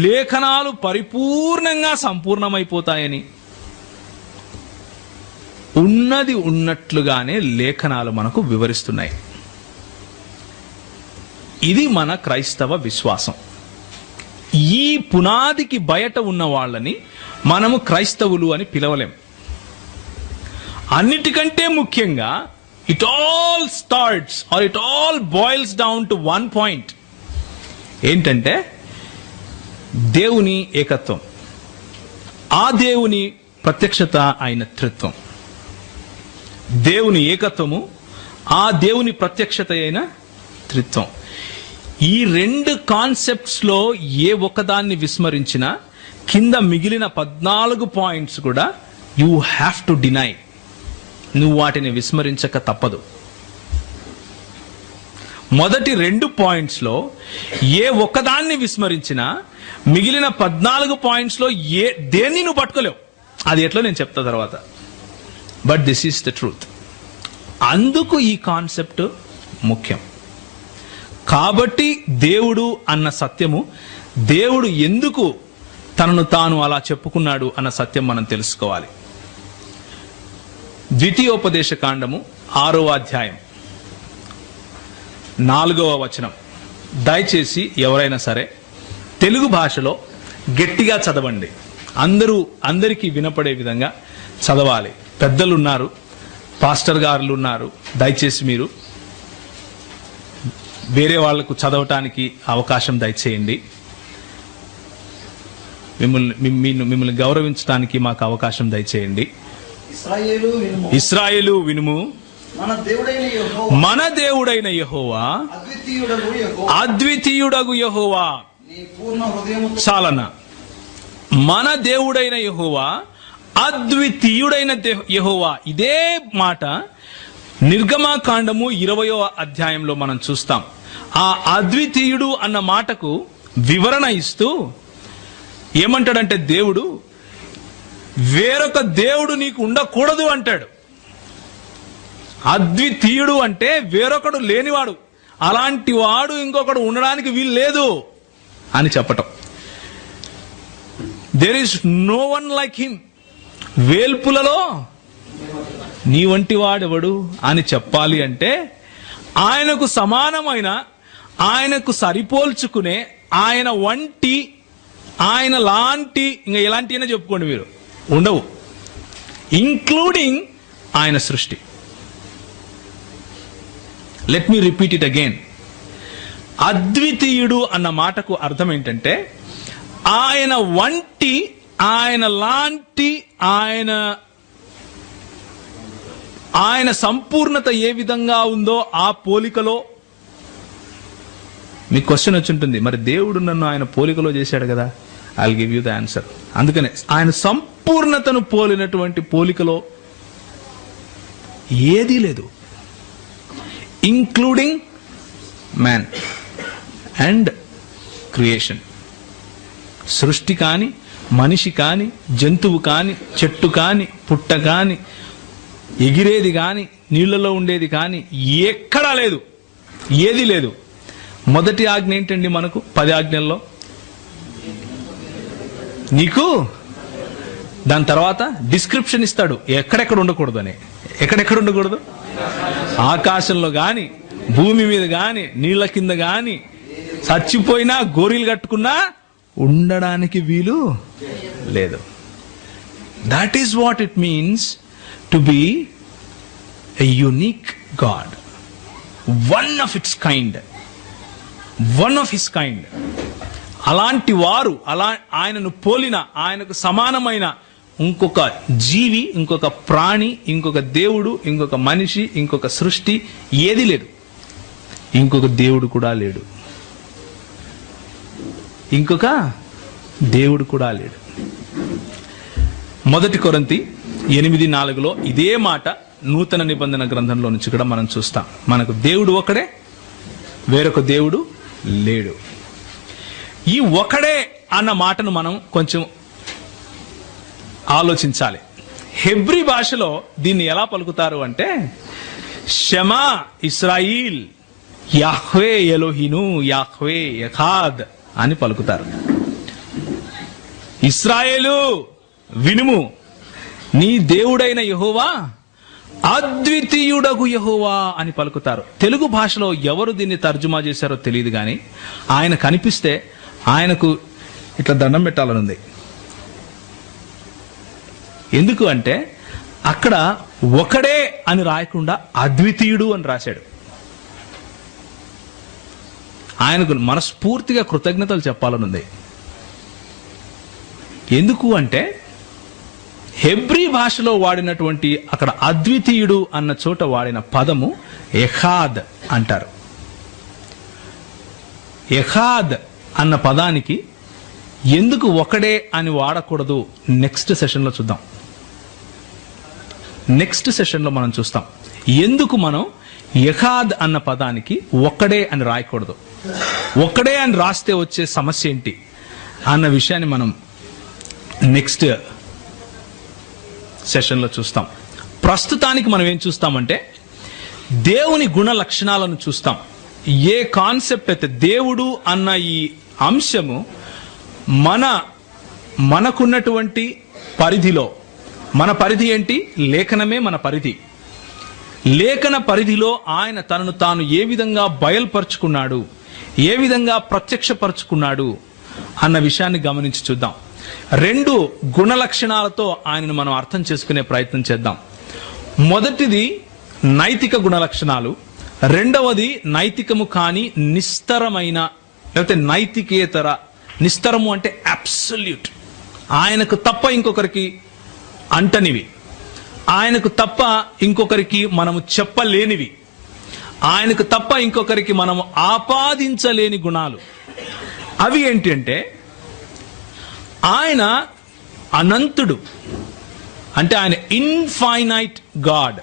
లేఖనాలు పరిపూర్ణంగా సంపూర్ణమైపోతాయని, ఉన్నది ఉన్నట్లుగానే లేఖనాలు మనకు వివరిస్తున్నాయి. ఇది మన క్రైస్తవ విశ్వాసం. ఈ పునాదికి బయట ఉన్న వాళ్ళని మనము క్రైస్తవులు అని పిలవలేం. అన్నిటికంటే ముఖ్యంగా it all starts or it all boils down to one point. ఏంటంటే దేవుని ఏకత్వం, ఆ దేవుని ప్రత్యక్షత అయిన త్రిత్వం. దేవుని ఏకత్వము, ఆ దేవుని ప్రత్యక్షత అయిన త్రిత్వం. ఈ రెండు కాన్సెప్ట్స్ లో ఏ ఒక్కదాన్ని విస్మరించినా కింద మిగిలిన 14 పాయింట్స్ కూడా యూ హ్యావ్ టు డినై. నువ్వు వాటిని విస్మరించక తప్పదు. మొదటి 2 పాయింట్స్ లో ఏ ఒక్కదాన్ని విస్మరించినా మిగిలిన 14 పాయింట్స్ లో దేన్ని నువ్వు పట్టుకోలేవు. అది ఎట్లా నేను చెప్తా తర్వాత. But this is the truth. అందుకు ఈ కాన్సెప్ట్ ముఖ్యం. కాబట్టి దేవుడు అన్న సత్యము, దేవుడు ఎందుకు తనను తాను అలా చెప్పుకున్నాడు అన్న సత్యం మనం తెలుసుకోవాలి. ద్వితీయోపదేశ కాండము 6వ అధ్యాయం 4వ వచనం. దయచేసి ఎవరైనా సరే తెలుగు భాషలో గట్టిగా చదవండి. అందరికీ వినపడే విధంగా చదవాలి. పెద్దలు ఉన్నారు, పాస్టర్ గారులు ఉన్నారు. దయచేసి మీరు వేరే వాళ్లకు చదవటానికి అవకాశం దయచేయండి. మిమ్మల్ని గౌరవించడానికి మాకు అవకాశం దయచేయండి. ఇశ్రాయేలు వినుము, మన దేవుడైన యెహోవా అద్వితీయుడగు యెహోవా. చాలనా? మన దేవుడైన యెహోవా అద్వితీయుడైన యెహోవా. ఇదే మాట నిర్గమకాండము 20వ అధ్యాయంలో మనం చూస్తాం. ఆ అద్వితీయుడు అన్న మాటకు వివరణ ఇస్తూ ఏమంటాడంటే, దేవుడు వేరొక దేవుడు నీకు ఉండకూడదు అంటాడు. అద్వితీయుడు అంటే వేరొకడు లేనివాడు, అలాంటి వాడు ఇంకొకడు ఉండడానికి వీలు లేదు అని చెప్పటం. There is no one like him. వేల్పులలో నీ వంటి వాడెవడు అని చెప్పాలి అంటే ఆయనకు సమానమైన, ఆయనకు సరిపోల్చుకునే, ఆయన వంటి, ఆయన లాంటి, ఇంకా ఎలాంటి అయినా చెప్పుకోండి మీరు, ఉండవు. ఇంక్లూడింగ్ ఆయన సృష్టి. Let me repeat it again. అద్వితీయుడు అన్న మాటకు అర్థం ఏంటంటే ఆయన వంటి, ఆయన లాంటి, ఆయన సంపూర్ణత ఏ విధంగా ఉందో ఆ పోలికలో. మీకు క్వశ్చన్ వచ్చి ఉంటుంది, మరి దేవుడు నన్ను ఆయన పోలికలో చేశాడు కదా. I'll give you the answer. అందుకనే ఆయన సంపూర్ణతను పోలినటువంటి పోలికలో ఏదీ లేదు, ఇంక్లూడింగ్ మ్యాన్ అండ్ క్రియేషన్. సృష్టి కాని, మనిషి కాని, జంతువు కాని, చెట్టు కాని, పుట్ట కాని, ఎగిరేది కాని, నీళ్లలో ఉండేది కాని ఎక్కడా లేదు, ఏది లేదు. మొదటి ఆజ్ఞ ఏంటండి మనకు 10 ఆజ్ఞల్లో? నీకు దాని తర్వాత డిస్క్రిప్షన్ ఇస్తాడు ఎక్కడెక్కడ ఉండకూడదు అని. ఎక్కడెక్కడ ఉండకూడదు? ఆకాశంలో గాని, భూమి మీద గాని, నీళ్ల కింద గాని, చచ్చిపోయినా గోరీలు కట్టుకున్నా ఉండడానికి వీలు లేదు. That is what it means to be a unique God, one of it's kind, one of his kind. అలాంటి వారు, ఆయనను పోలిన, ఆయనకు సమానమైన ఇంకొక జీవి, ఇంకొక ప్రాణి, ఇంకొక దేవుడు, ఇంకొక మనిషి, ఇంకొక సృష్టి ఏది లేదు. ఇంకొక దేవుడు కూడా లేడు. ఇంకొక దేవుడు కూడా లేడు. 1 కొరింథీ 8:4 ఇదే మాట నూతన నిబంధన గ్రంథంలో నుంచి కూడా మనం చూస్తాం. మనకు దేవుడు ఒకడే, వేరొక దేవుడు లేడు. ఈ ఒకడే అన్న మాటను మనం కొంచెం ఆలోచించాలి. హెబ్రీ భాషలో దీన్ని ఎలా పలుకుతారు అంటే షమా ఇస్రాయిల్ యాహ్వే ఎలోహిను యాహ్వే యఖాద్ అని పలుకుతారు. ఇస్రాయేలు వినుము, నీ దేవుడైన యెహోవా అద్వితీయుడగు యెహోవా అని పలుకుతారు. తెలుగు భాషలో ఎవరు దీన్ని తర్జుమా చేశారో తెలియదు కానీ ఆయన కనిపిస్తే ఆయనకు ఇట్లా దండం పెట్టాలనుంది. ఎందుకు అంటే అక్కడ ఒకడే అని రాయకుండా అద్వితీయుడు అని రాశాడు. ఆయనకు మనస్ఫూర్తిగా కృతజ్ఞతలు చెప్పాలనుంది. ఎందుకు అంటే హెబ్రీ భాషలో వాడినటువంటి అక్కడ అద్వితీయుడు అన్న చోట వాడిన పదము ఎఖాద్ అంటారు. ఎఖాద్ అన్న పదానికి ఎందుకు ఒకడే అని వాడకూడదు నెక్స్ట్ సెషన్లో చూద్దాం. నెక్స్ట్ సెషన్లో మనం చూస్తాం ఎందుకు మనం ఎఖాద్ అన్న పదానికి ఒక్కడే అని రాయకూడదు, ఒక్కడే అని రాస్తే వచ్చే సమస్య ఏంటి అన్న విషయాన్ని మనం నెక్స్ట్ సెషన్లో చూస్తాం. ప్రస్తుతానికి మనం ఏం చూస్తామంటే దేవుని గుణ లక్షణాలను చూస్తాం. ఏ కాన్సెప్ట్ అయితే దేవుడు అన్న ఈ అంశము మనకున్నటువంటి పరిధిలో, మన పరిధి ఏంటి? లేఖనమే మన పరిధి. లేఖన పరిధిలో ఆయన తనను తాను ఏ విధంగా బయలుపరుచుకున్నాడు, ఏ విధంగా ప్రత్యక్షపరుచుకున్నాడు అన్న విషయాన్ని గమనించి చూద్దాం. 2 గుణ లక్షణాలతో ఆయనను మనం అర్థం చేసుకునే ప్రయత్నం చేద్దాం. మొదటిది నైతిక గుణ లక్షణాలు, రెండవది నైతికము కాని నిస్తరమైన లేకపోతే నైతికేతర. నిస్తరము అంటే అబ్సల్యూట్, ఆయనకు తప్ప ఇంకొకరికి అంటనివి, ఆయనకు తప్ప ఇంకొకరికి మనము చెప్పలేనివి, ఆయనకు తప్ప ఇంకొకరికి మనము ఆపాదించలేని గుణాలు. అవి ఏంటి అంటే ఆయన అనంతుడు, అంటే ఆయన ఇన్ఫైనైట్ గాడ్,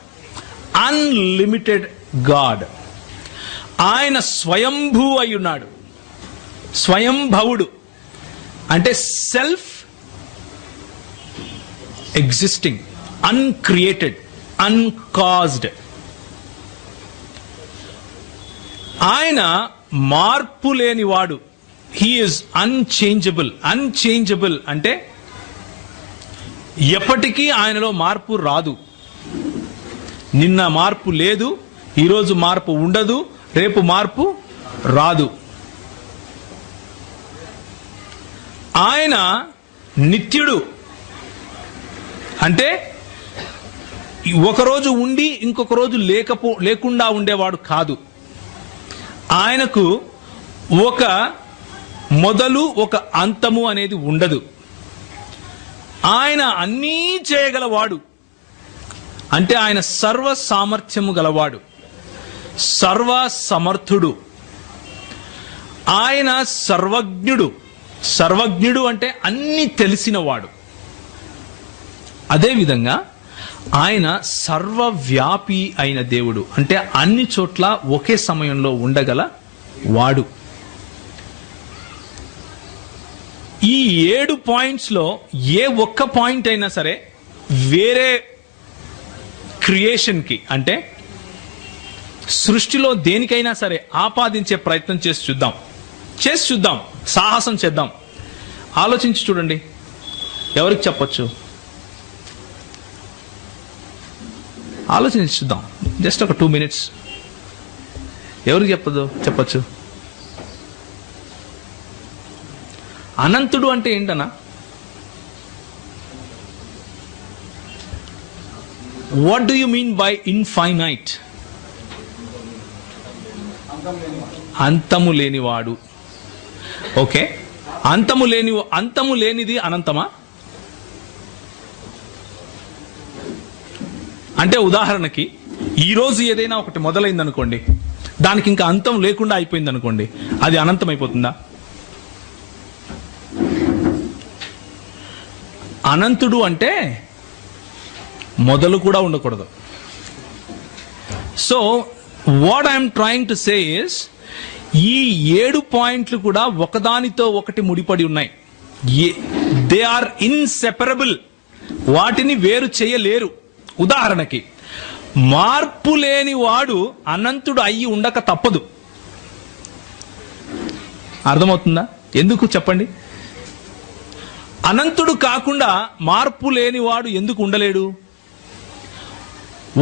అన్లిమిటెడ్ గాడ్. ఆయన స్వయంభూ అయి ఉన్నాడు, స్వయంభవుడు అంటే సెల్ఫ్ ఎగ్జిస్టింగ్, అన్క్రియేటెడ్, అన్కాజ్డ్. ఆయన మార్పు లేనివాడు. He is unchangeable. అన్చేంజబుల్ అంటే ఎప్పటికీ ఆయనలో మార్పు రాదు. నిన్న మార్పు లేదు, ఈరోజు మార్పు ఉండదు, రేపు మార్పు రాదు. ఆయన నిత్యుడు, అంటే ఒకరోజు ఉండి ఇంకొక రోజు లేకుండా ఉండేవాడు కాదు. ఆయనకు ఒక మొదలు ఒక అంతము అనేది ఉండదు. ఆయన అన్నీ చేయగలవాడు, అంటే ఆయన సర్వ సామర్థ్యము గలవాడు, సర్వ సమర్థుడు. ఆయన సర్వజ్ఞుడు. సర్వజ్ఞుడు అంటే అన్ని తెలిసినవాడు. అదేవిధంగా ఆయన సర్వవ్యాపి అయిన దేవుడు, అంటే అన్ని చోట్ల ఒకే సమయంలో ఉండగల వాడు. ఈ 7 పాయింట్స్లో ఏ ఒక్క పాయింట్ అయినా సరే వేరే క్రియేషన్కి, అంటే సృష్టిలో దేనికైనా సరే ఆపాదించే ప్రయత్నం చేసి చూద్దాం, సాహసం చేద్దాం. ఆలోచించి చూడండి, ఎవరికి చెప్పొచ్చు? ఆలోచించి చూద్దాం, జస్ట్ ఒక 2 minutes. ఎవరికి చెప్పచ్చు? అనంతుడు అంటే ఏంటన్నా? What do you mean by infinite? అంతము లేనివాడు. ఓకే, అంతము లేనిది అనంతమా? అంటే ఉదాహరణకి ఈరోజు ఏదైనా ఒకటి మొదలైంది అనుకోండి, దానికి ఇంకా అంతం లేకుండా అయిపోయింది అనుకోండి, అది అనంతం అయిపోతుందా? అనంతుడు అంటే మొదలు కూడా ఉండకూడదు. So what I'm trying to say is, ఈ 7 పాయింట్లు కూడా ఒకదానితో ఒకటి ముడిపడి ఉన్నాయి. They are inseparable. వాటిని వేరు చేయలేరు. ఉదాహరణకి, మార్పు లేని వాడు అనంతుడు అయ్యి ఉండక తప్పదు. అర్థమవుతుందా? ఎందుకు చెప్పండి? అనంతుడు కాకుండా మార్పు లేని వాడు ఎందుకు ఉండలేడు?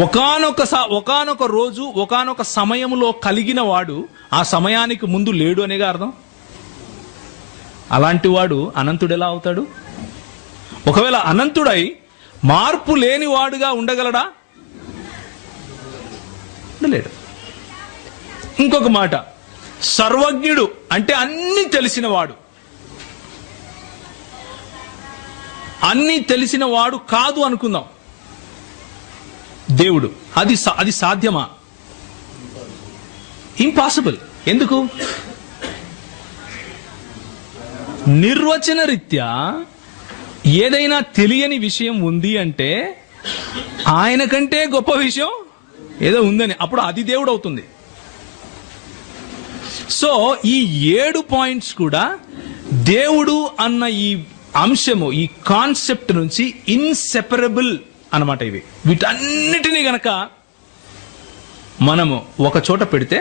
ఒకానొక రోజు ఒకానొక సమయంలో కలిగిన వాడు ఆ సమయానికి ముందు లేడు అనేగా అర్థం. అలాంటి వాడు అనంతుడు ఎలా అవుతాడు? ఒకవేళ అనంతుడై మార్పు లేని వాడుగా ఉండగలడా? ఉండలేడు. ఇంకొక మాట, సర్వజ్ఞుడు అంటే అన్ని తెలిసిన వాడు. అన్ని తెలిసిన వాడు కాదు అనుకుందాం దేవుడు. అది సాధ్యమా? ఇంపాసిబుల్. ఎందుకు? నిర్వచన రీత్యా ఏదైనా తెలియని విషయం ఉంది అంటే ఆయన కంటే గొప్ప విషయం ఏదో ఉందని, అప్పుడు అది దేవుడు అవుతుంది. సో ఈ 7 పాయింట్స్ కూడా దేవుడు అన్న ఈ అంశము, ఈ కాన్సెప్ట్ నుంచి ఇన్సెపరబుల్ అన్నమాట. ఇవి వీటన్నిటినీ గనక మనము ఒక చోట పెడితే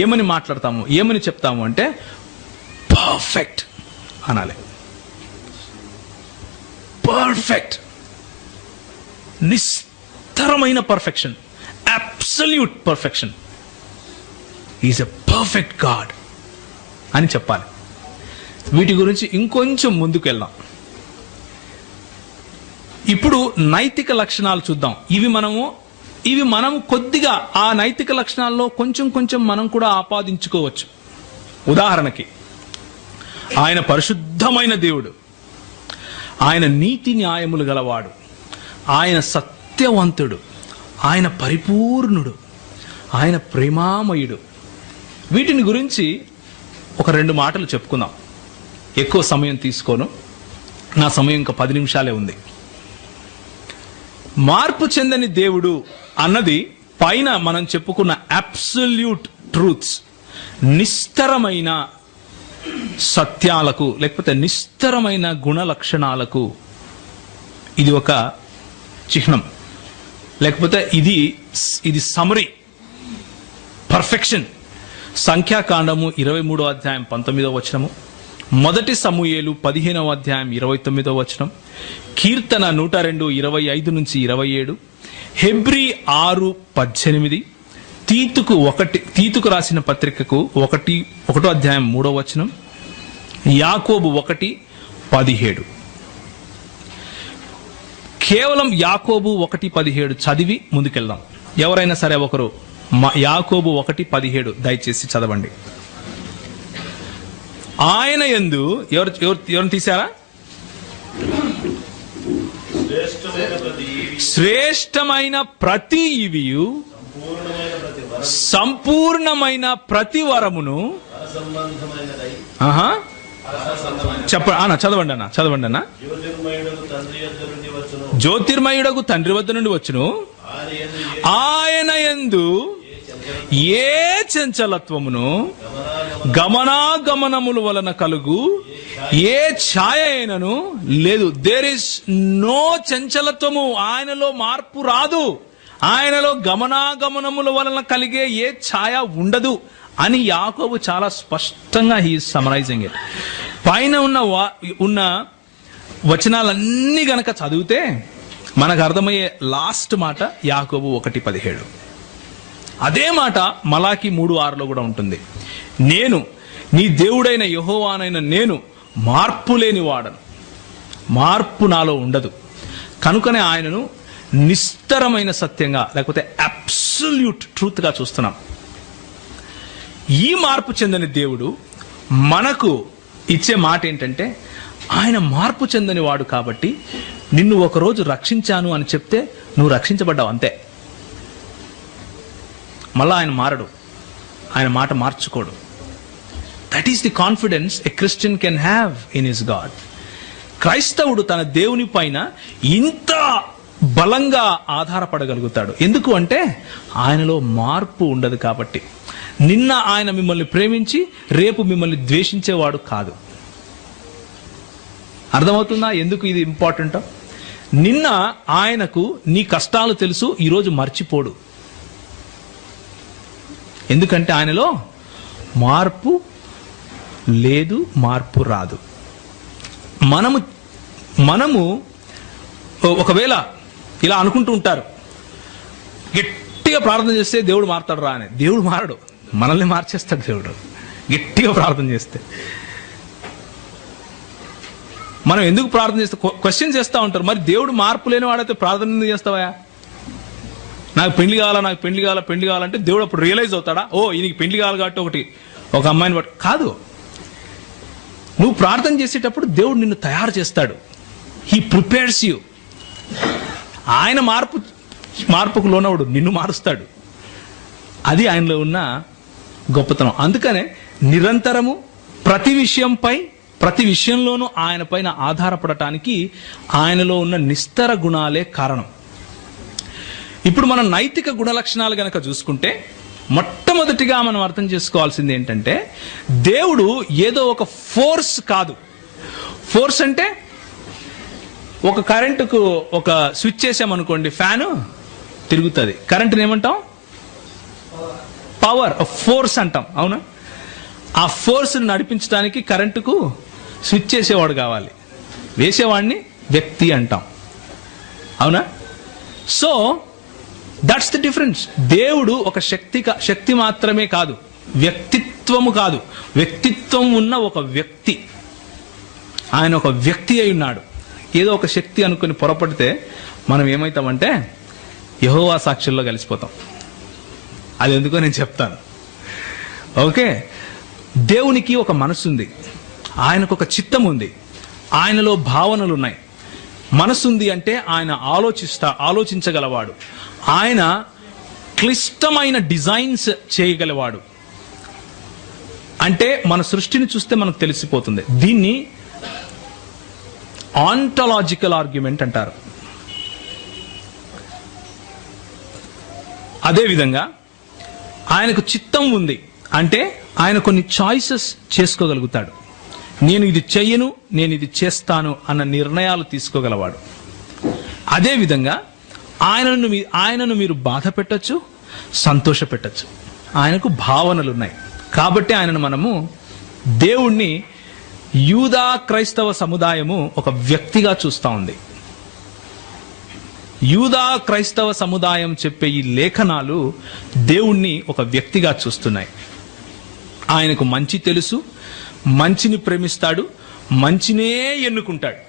ఏమని మాట్లాడతాము, ఏమని చెప్తాము అంటే పర్ఫెక్ట్ అనాలి. పర్ఫెక్ట్, నిస్తరమైన perfection, absolute perfection. Is a perfect God అని చెప్పాలి. వీటి గురించి ఇంకొంచెం ముందుకు వెళ్దాం. ఇప్పుడు నైతిక లక్షణాలు చూద్దాం. ఇవి మనము కొద్దిగా ఆ నైతిక లక్షణాల్లో కొంచెం మనం కూడా ఆపాదించుకోవచ్చు. ఉదాహరణకి, ఆయన పరిశుద్ధమైన దేవుడు, ఆయన నీతి న్యాయములు గలవాడు, ఆయన సత్యవంతుడు, ఆయన పరిపూర్ణుడు, ఆయన ప్రేమామయుడు. వీటిని గురించి ఒక 2 మాటలు చెప్పుకుందాం. ఎక్కువ సమయం తీసుకోను, నా సమయం ఇంకా 10 నిమిషాలే ఉంది. మార్పు చెందని దేవుడు అన్నది పైన మనం చెప్పుకున్న అబ్సల్యూట్ ట్రూత్స్, నిస్తరమైన సత్యాలకు లేకపోతే నిస్తరమైన గుణ లక్షణాలకు ఇది ఒక చిహ్నం, లేకపోతే ఇది సమరీ, పర్ఫెక్షన్. సంఖ్యాకాండము 23వ అధ్యాయం 19వ వచనము, 1 సమూయేలు 15వ అధ్యాయం 29వ వచనం, కీర్తన 102 25 నుంచి 27, హెబ్రీ 6:18, తీతుకు రాసిన పత్రికకు 1వ అధ్యాయం 3వ వచనం, యాకోబు 1:17. కేవలం యాకోబు 1:17 చదివి ముందుకెళ్దాం. ఎవరైనా సరే ఒకరు యాకోబు 1:17 దయచేసి చదవండి. ఆయన యందు ఎవరు తీశారా? శ్రేష్టమైన ప్రతి ఈవియు, సంపూర్ణమైన ప్రతి వరమును చదవండి అన్న. జ్యోతిర్మయుడగు తండ్రి వద్ద నుండి వచ్చును, ఆయన యందు ఏ చంచలత్వమును గమనాగమనముల వలన కలుగు ఏ ఛాయ అయినను లేదు. దేర్ ఇస్ నో చంచలత్వము, ఆయనలో మార్పు రాదు, ఆయనలో గమనాగమనముల వలన కలిగే ఏ ఛాయ ఉండదు అని యాకోబు చాలా స్పష్టంగా హీ ఈజ్ సమరైజింగ్ ఇట్. పైన ఉన్న వచనాలన్నీ గనక చదివితే మనకు అర్థమయ్యే లాస్ట్ మాట యాకోబు 1:17. అదే మాట మలాకి 3:6లో కూడా ఉంటుంది. నేను నీ దేవుడైన యెహోవానైన నేను మార్పు లేని వాడను, మార్పు నాలో ఉండదు, కనుకనే ఆయనను నిస్తరమైన సత్యంగా లేకపోతే అబ్సల్యూట్ ట్రూత్ గా చూస్తున్నాం. ఈ మార్పు చెందని దేవుడు మనకు ఇచ్చే మాట ఏంటంటే, ఆయన మార్పు చెందని వాడు కాబట్టి నిన్ను ఒకరోజు రక్షించాను అని చెప్తే నువ్వు రక్షించబడ్డావు అంతే. మళ్ళా ఆయన మారడు, ఆయన మాట మార్చుకోడు. That is the confidence a Christian can have in his God. క్రైస్తవుడు తన దేవుని పైన ఇంత బలంగా ఆధారపడగలుగుతాడు. ఎందుకు అంటే ఆయనలో మార్పు ఉండదు కాబట్టి. నిన్న ఆయన మిమ్మల్ని ప్రేమించి రేపు మిమ్మల్ని ద్వేషించేవాడు కాదు. అర్థమవుతుందా ఎందుకు ఇది ఇంపార్టెంట్? నిన్న ఆయనకు నీ కష్టాలు తెలుసు, ఈరోజు మర్చిపోడు. ఎందుకంటే ఆయనలో మార్పు లేదు, మార్పు రాదు. మనము ఒకవేళ ఇలా అనుకుంటూ ఉంటారు, గట్టిగా ప్రార్థన చేస్తే దేవుడు మారుతాడు రా అని. దేవుడు మారడు, మనల్ని మార్చేస్తాడు దేవుడు గట్టిగా ప్రార్థన చేస్తే. మనం ఎందుకు ప్రార్థన చేస్తే క్వశ్చన్ చేస్తూ ఉంటారు, మరి దేవుడు మార్పు లేని వాడైతే ప్రార్థన ఎందుకు చేస్తావా? నాకు పెళ్లి కావాలంటే దేవుడు అప్పుడు రియలైజ్ అవుతాడా, ఓ ఈయనకి పెళ్లి కావాలి కాబట్టి ఒక అమ్మాయిని బట్టి కాదు. నువ్వు ప్రార్థన చేసేటప్పుడు దేవుడు నిన్ను తయారు చేస్తాడు. He prepares you. ఆయన మార్పుకు లోనవుడు, నిన్ను మారుస్తాడు. అది ఆయనలో ఉన్న గొప్పతనం. అందుకనే నిరంతరము ప్రతి విషయంలోనూ ఆయన పైన ఆధారపడటానికి ఆయనలో ఉన్న నిస్తర గుణాలే కారణం. ఇప్పుడు మనం నైతిక గుణ లక్షణాలు గనక చూసుకుంటే, మొట్టమొదటిగా మనం అర్థం చేసుకోవాల్సింది ఏంటంటే, దేవుడు ఏదో ఒక ఫోర్స్ కాదు. ఫోర్స్ అంటే ఒక కరెంటుకు ఒక స్విచ్ చేసామనుకోండి, ఫ్యాను తిరుగుతుంది. కరెంటుని ఏమంటాం? పవర్, ఫోర్స్ అంటాం, అవునా? ఆ ఫోర్స్ నడిపించడానికి కరెంటుకు స్విచ్ చేసేవాడు కావాలి, వేసేవాడిని వ్యక్తి అంటాం, అవునా? So that's the difference. దేవుడు ఒక శక్తి మాత్రమే కాదు, వ్యక్తిత్వము కాదు. వ్యక్తిత్వం ఉన్న ఒక వ్యక్తి. ఆయన ఒక వ్యక్తి అయి ఉన్నాడు. ఏదో ఒక శక్తి అనుకుని పొరపడితే మనం ఏమవుతామంటే యెహోవా సాక్షుల్లో కలిసిపోతాం. అది ఎందుకో నేను చెప్తాను. ఓకే, దేవునికి ఒక మనసు ఉంది, ఆయనకు ఒక చిత్తం ఉంది, ఆయనలో భావనలు ఉన్నాయి. మనసు ఉంది అంటే ఆయన ఆలోచించగలవాడు. ఆయన క్లిష్టమైన డిజైన్స్ చేయగలవాడు. అంటే మన సృష్టిని చూస్తే మనకు తెలిసిపోతుంది. దీన్ని ఆంటలాజికల్ ఆర్గ్యుమెంట్ అంటారు. అదేవిధంగా ఆయనకు చిత్తం ఉంది అంటే ఆయన కొన్ని చాయిసెస్ చేసుకోగలుగుతాడు. నేను ఇది చెయ్యను, నేను ఇది చేస్తాను అన్న నిర్ణయాలు తీసుకోగలవాడు. అదేవిధంగా ఆయనను మీరు బాధ పెట్టచ్చు, సంతోష పెట్టచ్చు. ఆయనకు భావనలు ఉన్నాయి. కాబట్టి ఆయనను మనము, దేవుణ్ణి యూదా క్రైస్తవ సముదాయము ఒక వ్యక్తిగా చూస్తూ ఉంది. యూదా క్రైస్తవ సముదాయం చెప్పే ఈ లేఖనాలు దేవుణ్ణి ఒక వ్యక్తిగా చూస్తున్నాయి. ఆయనకు మంచి తెలుసు, మంచిని ప్రేమిస్తాడు, మంచినే ఎన్నుకుంటాడు.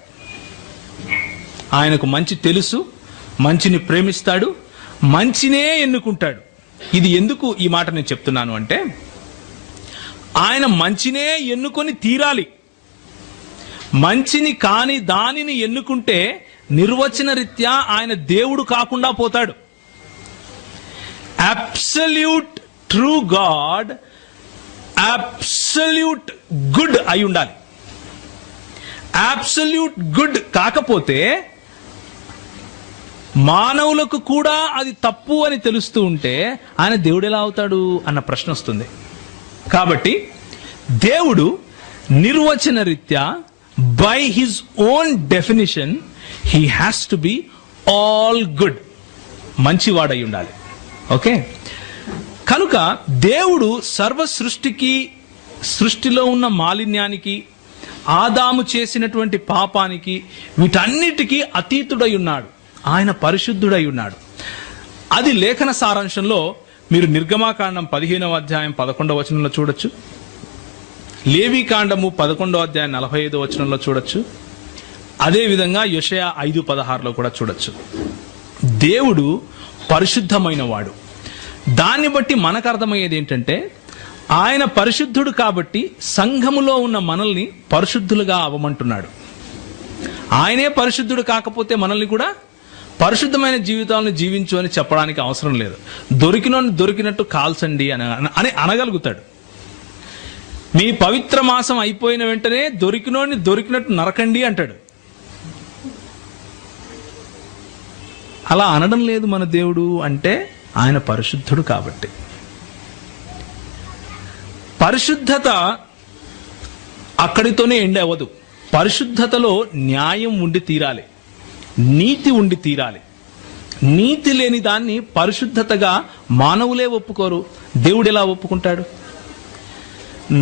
ఆయనకు మంచి తెలుసు, మంచిని ప్రేమిస్తాడు, మంచినే ఎన్నుకుంటాడు. ఇది ఎందుకు ఈ మాట నేను చెప్తున్నాను అంటే, ఆయన మంచినే ఎన్నుకొని తీరాలి. మంచిని కాని దానిని ఎన్నుకుంటే నిర్వచన రీత్యా ఆయన దేవుడు కాకుండా పోతాడు. Absolute true God absolute good అయి ఉండాలి. అబ్సల్యూట్ గుడ్ కాకపోతే మానవులకు కూడా అది తప్పు అని తెలుస్తూ ఉంటే ఆయన దేవుడు ఎలా అవుతాడు అన్న ప్రశ్న వస్తుంది. కాబట్టి దేవుడు నిర్వచన రీత్యా by his own definition he has to be all good, మంచివాడై ఉండాలి. ఓకే, కనుక దేవుడు సర్వ సృష్టిలో ఉన్న మాలిన్యానికి, ఆదాము చేసినటువంటి పాపానికి, వీటన్నిటికీ అతీతుడై ఉన్నాడు. ఆయన పరిశుద్ధుడై ఉన్నాడు. అది లేఖన సారాంశంలో మీరు నిర్గమాకాండం 15వ అధ్యాయం 11వ వచనంలో చూడొచ్చు. లేవీకాండము 11వ అధ్యాయం 45వ వచనంలో చూడొచ్చు. అదేవిధంగా యెషయా 5:16లో కూడా చూడొచ్చు. దేవుడు పరిశుద్ధమైన వాడు. దాన్ని బట్టి మనకు అర్థమయ్యేది ఏంటంటే, ఆయన పరిశుద్ధుడు కాబట్టి సంఘములో ఉన్న మనల్ని పరిశుద్ధులుగా అవ్వమంటున్నాడు. ఆయనే పరిశుద్ధుడు కాకపోతే మనల్ని కూడా పరిశుద్ధమైన జీవితాలను జీవించు అని చెప్పడానికి అవసరం లేదు. దొరికినట్టు కాల్చండి అని అనగలుగుతాడు. మీ పవిత్ర మాసం అయిపోయిన వెంటనే దొరికినట్టు నరకండి అంటాడు. అలా అనడం లేదు మన దేవుడు. అంటే ఆయన పరిశుద్ధుడు కాబట్టి. పరిశుద్ధత అక్కడితోనే ఎండ్ అవ్వదు. పరిశుద్ధతలో న్యాయం ఉండి తీరాలి, నీతి ఉండి తీరాలి. నీతి లేని దాన్ని పరిశుద్ధతగా మానవులే ఒప్పుకోరు. దేవుడు ఎలా ఒప్పుకుంటాడు?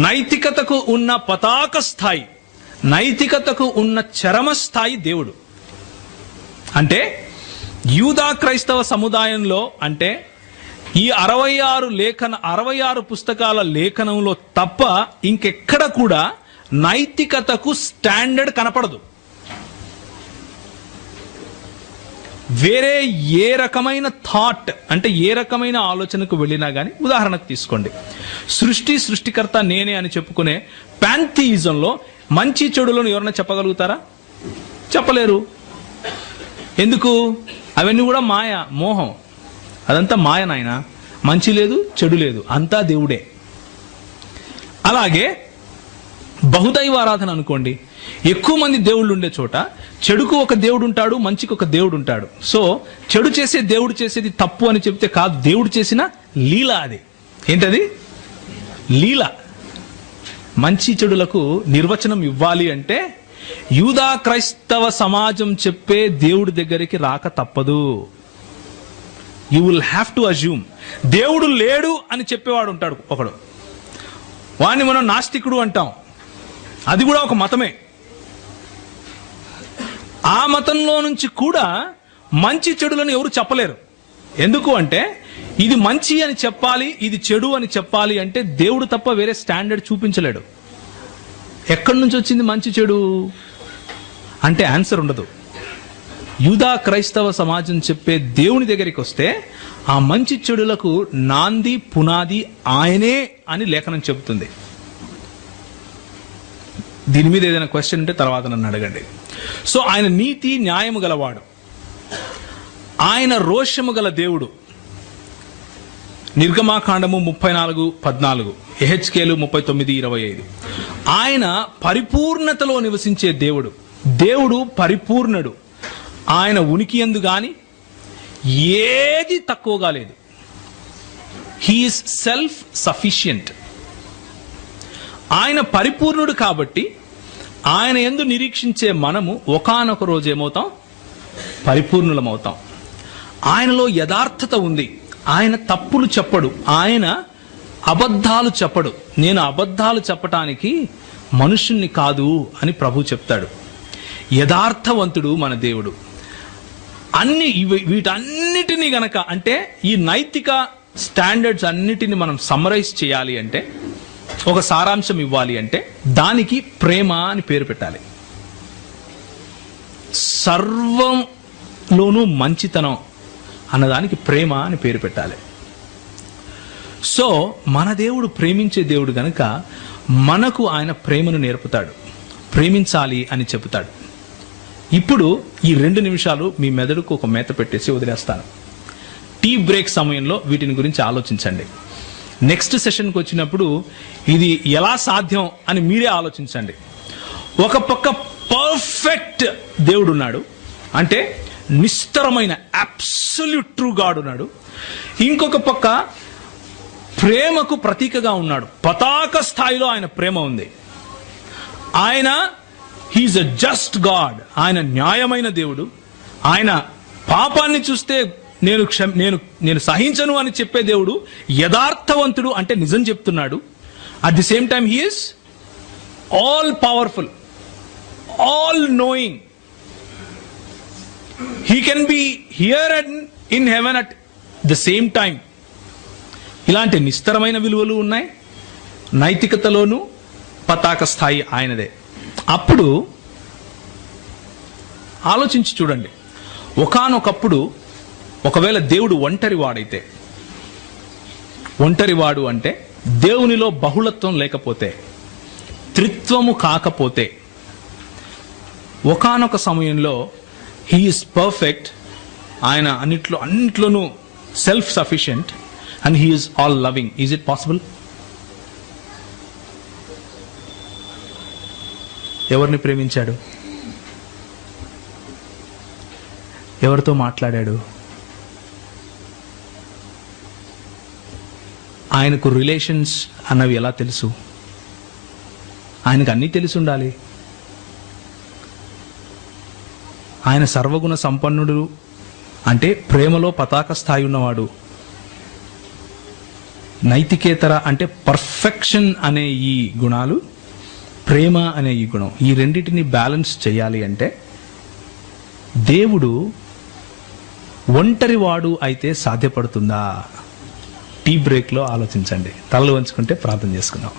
నైతికతకు ఉన్న పతాక స్థాయి, నైతికతకు ఉన్న చరమ స్థాయి దేవుడు. అంటే యూదా క్రైస్తవ సముదాయంలో, అంటే ఈ 66 పుస్తకాల లేఖనంలో తప్ప ఇంకెక్కడ కూడా నైతికతకు స్టాండర్డ్ కనపడదు. వేరే ఏ రకమైన థాట్, అంటే ఏ రకమైన ఆలోచనకు వెళ్ళినా కానీ, ఉదాహరణకు తీసుకోండి, సృష్టికర్త నేనే అని చెప్పుకునే ప్యాంథియిజంలో మంచి చెడులను ఎవరైనా చెప్పగలుగుతారా? చెప్పలేరు. ఎందుకు? అవన్నీ కూడా మాయ, మోహం. అదంతా మాయ నాయన. మంచి లేదు, చెడు లేదు, అంతా దేవుడే. అలాగే బహుదైవ ఆరాధన అనుకోండి, ఎక్కువ మంది దేవుళ్ళు ఉండే చోట చెడుకు ఒక దేవుడు ఉంటాడు, మంచికి ఒక దేవుడు ఉంటాడు. సో చెడు చేసే దేవుడు చేసేది తప్పు అని చెప్తే కాదు, దేవుడు చేసిన లీల అది. ఏంటది? లీల. మంచి చెడులకు నిర్వచనం ఇవ్వాలి అంటే యూదా క్రైస్తవ సమాజం చెప్పే దేవుడి దగ్గరికి రాక తప్పదు. You will have to assume. దేవుడు లేడు అని చెప్పేవాడు ఉంటాడు ఒకడు, వాడిని మనం నాస్తికుడు అంటాం. అది కూడా ఒక మతమే. ఆ మతంలో నుంచి కూడా మంచి చెడులను ఎవరు చెప్పలేరు. ఎందుకు అంటే ఇది మంచి అని చెప్పాలి, ఇది చెడు అని చెప్పాలి అంటే దేవుడు తప్ప వేరే స్టాండర్డ్ చూపించలేడు. ఎక్కడి నుంచి వచ్చింది మంచి చెడు అంటే ఆన్సర్ ఉండదు. యూదా క్రైస్తవ సమాజం చెప్పే దేవుని దగ్గరికి వస్తే ఆ మంచి చెడులకు నాంది పునాది ఆయనే అని లేఖనం చెబుతుంది. దీని మీద ఏదైనా క్వశ్చన్ ఉంటే తర్వాత నన్ను అడగండి. సో ఆయన నీతి న్యాయము గలవాడు, ఆయన రోషము గల దేవుడు. నిర్గమాకాండము 34:14, ఎహెచ్కేలు 39:25. ఆయన పరిపూర్ణతలో నివసించే దేవుడు. దేవుడు పరిపూర్ణుడు. ఆయన ఉనికి యందు గాని ఏది తక్కువగా లేదు. He's self sufficient. ఆయన పరిపూర్ణుడు కాబట్టి ఆయన యందు నిరీక్షించే మనము ఒకానొక రోజు ఏమవుతాం? పరిపూర్ణులమవుతాం. ఆయనలో యథార్థత ఉంది. ఆయన తప్పులు చెప్పడు, ఆయన అబద్ధాలు చెప్పడు. నేను అబద్ధాలు చెప్పటానికి మనుషుణ్ణి కాదు అని ప్రభు చెప్తాడు. యథార్థవంతుడు మన దేవుడు. వీటన్నిటినీ గనక, అంటే ఈ నైతిక స్టాండర్డ్స్ అన్నిటిని మనం సమ్మరైజ్ చేయాలి అంటే, ఒక సారాంశం ఇవ్వాలి అంటే దానికి ప్రేమ అని పేరు పెట్టాలి. సర్వంలోనూ మంచితనం అన్నదానికి ప్రేమ అని పేరు పెట్టాలి. సో మన దేవుడు ప్రేమించే దేవుడు గనక మనకు ఆయన ప్రేమను నేర్పుతాడు, ప్రేమించాలి అని చెబుతాడు. ఇప్పుడు ఈ 2 నిమిషాలు మీ మెదడుకు ఒక మేత పెట్టేసి వదిలేస్తాను. టీ బ్రేక్ సమయంలో వీటిని గురించి ఆలోచించండి. నెక్స్ట్ సెషన్కి వచ్చినప్పుడు ఇది ఎలా సాధ్యం అని మీరే ఆలోచించండి. ఒక పక్క పర్ఫెక్ట్ దేవుడు ఉన్నాడు, అంటే నిస్తరమైన అబ్సల్యూట్ ట్రూ గాడ్ ఉన్నాడు. ఇంకొక పక్క ప్రేమకు ప్రతీకగా ఉన్నాడు. పతాక స్థాయిలో ఆయన ప్రేమ ఉంది. ఆయన హీఈస్ ఎ జస్ట్ గాడ్. ఆయన న్యాయమైన దేవుడు. ఆయన పాపాన్ని చూస్తే నేను సహించను అని చెప్పే దేవుడు. యథార్థవంతుడు, అంటే నిజం చెప్తున్నాడు. At the same time he's all powerful, all knowing. He can be here and in heaven at the same time. ఇలాంటి నిస్తరమైన విలువలు ఉన్నాయి. నైతికతలోనూ పతాక స్థాయి ఆయనదే. అప్పుడు ఆలోచించి చూడండి, ఒకానొకప్పుడు ఒకవేళ దేవుడు ఒంటరివాడైతే, ఒంటరివాడు అంటే దేవునిలో బహుళత్వం లేకపోతే, త్రిత్వము కాకపోతే, ఒకానొక సమయంలో హీ ఈస్ పర్ఫెక్ట్, ఆయన అన్నిట్లోనూ self sufficient, and he is all loving. Is it possible? ఎవరిని ప్రేమించాడు? ఎవరితో మాట్లాడాడు? ఆయనకు రిలేషన్స్ అన్నవి ఎలా తెలుసు? ఆయనకు అన్నీ తెలిసి ఉండాలి. ఆయన సర్వగుణ సంపన్నుడు అంటే ప్రేమలో పతాక స్థాయి ఉన్నవాడు. నైతికేతర అంటే పర్ఫెక్షన్ అనే ఈ గుణాలు, ప్రేమ అనే ఈ గుణం, ఈ రెండింటిని బ్యాలెన్స్ చేయాలి అంటే దేవుడు ఒంటరి వాడు అయితే సాధ్యపడుతుందా? టీ బ్రేక్లో ఆలోచించండి. తలలు వంచుకుంటే ప్రార్థన చేసుకుందాం.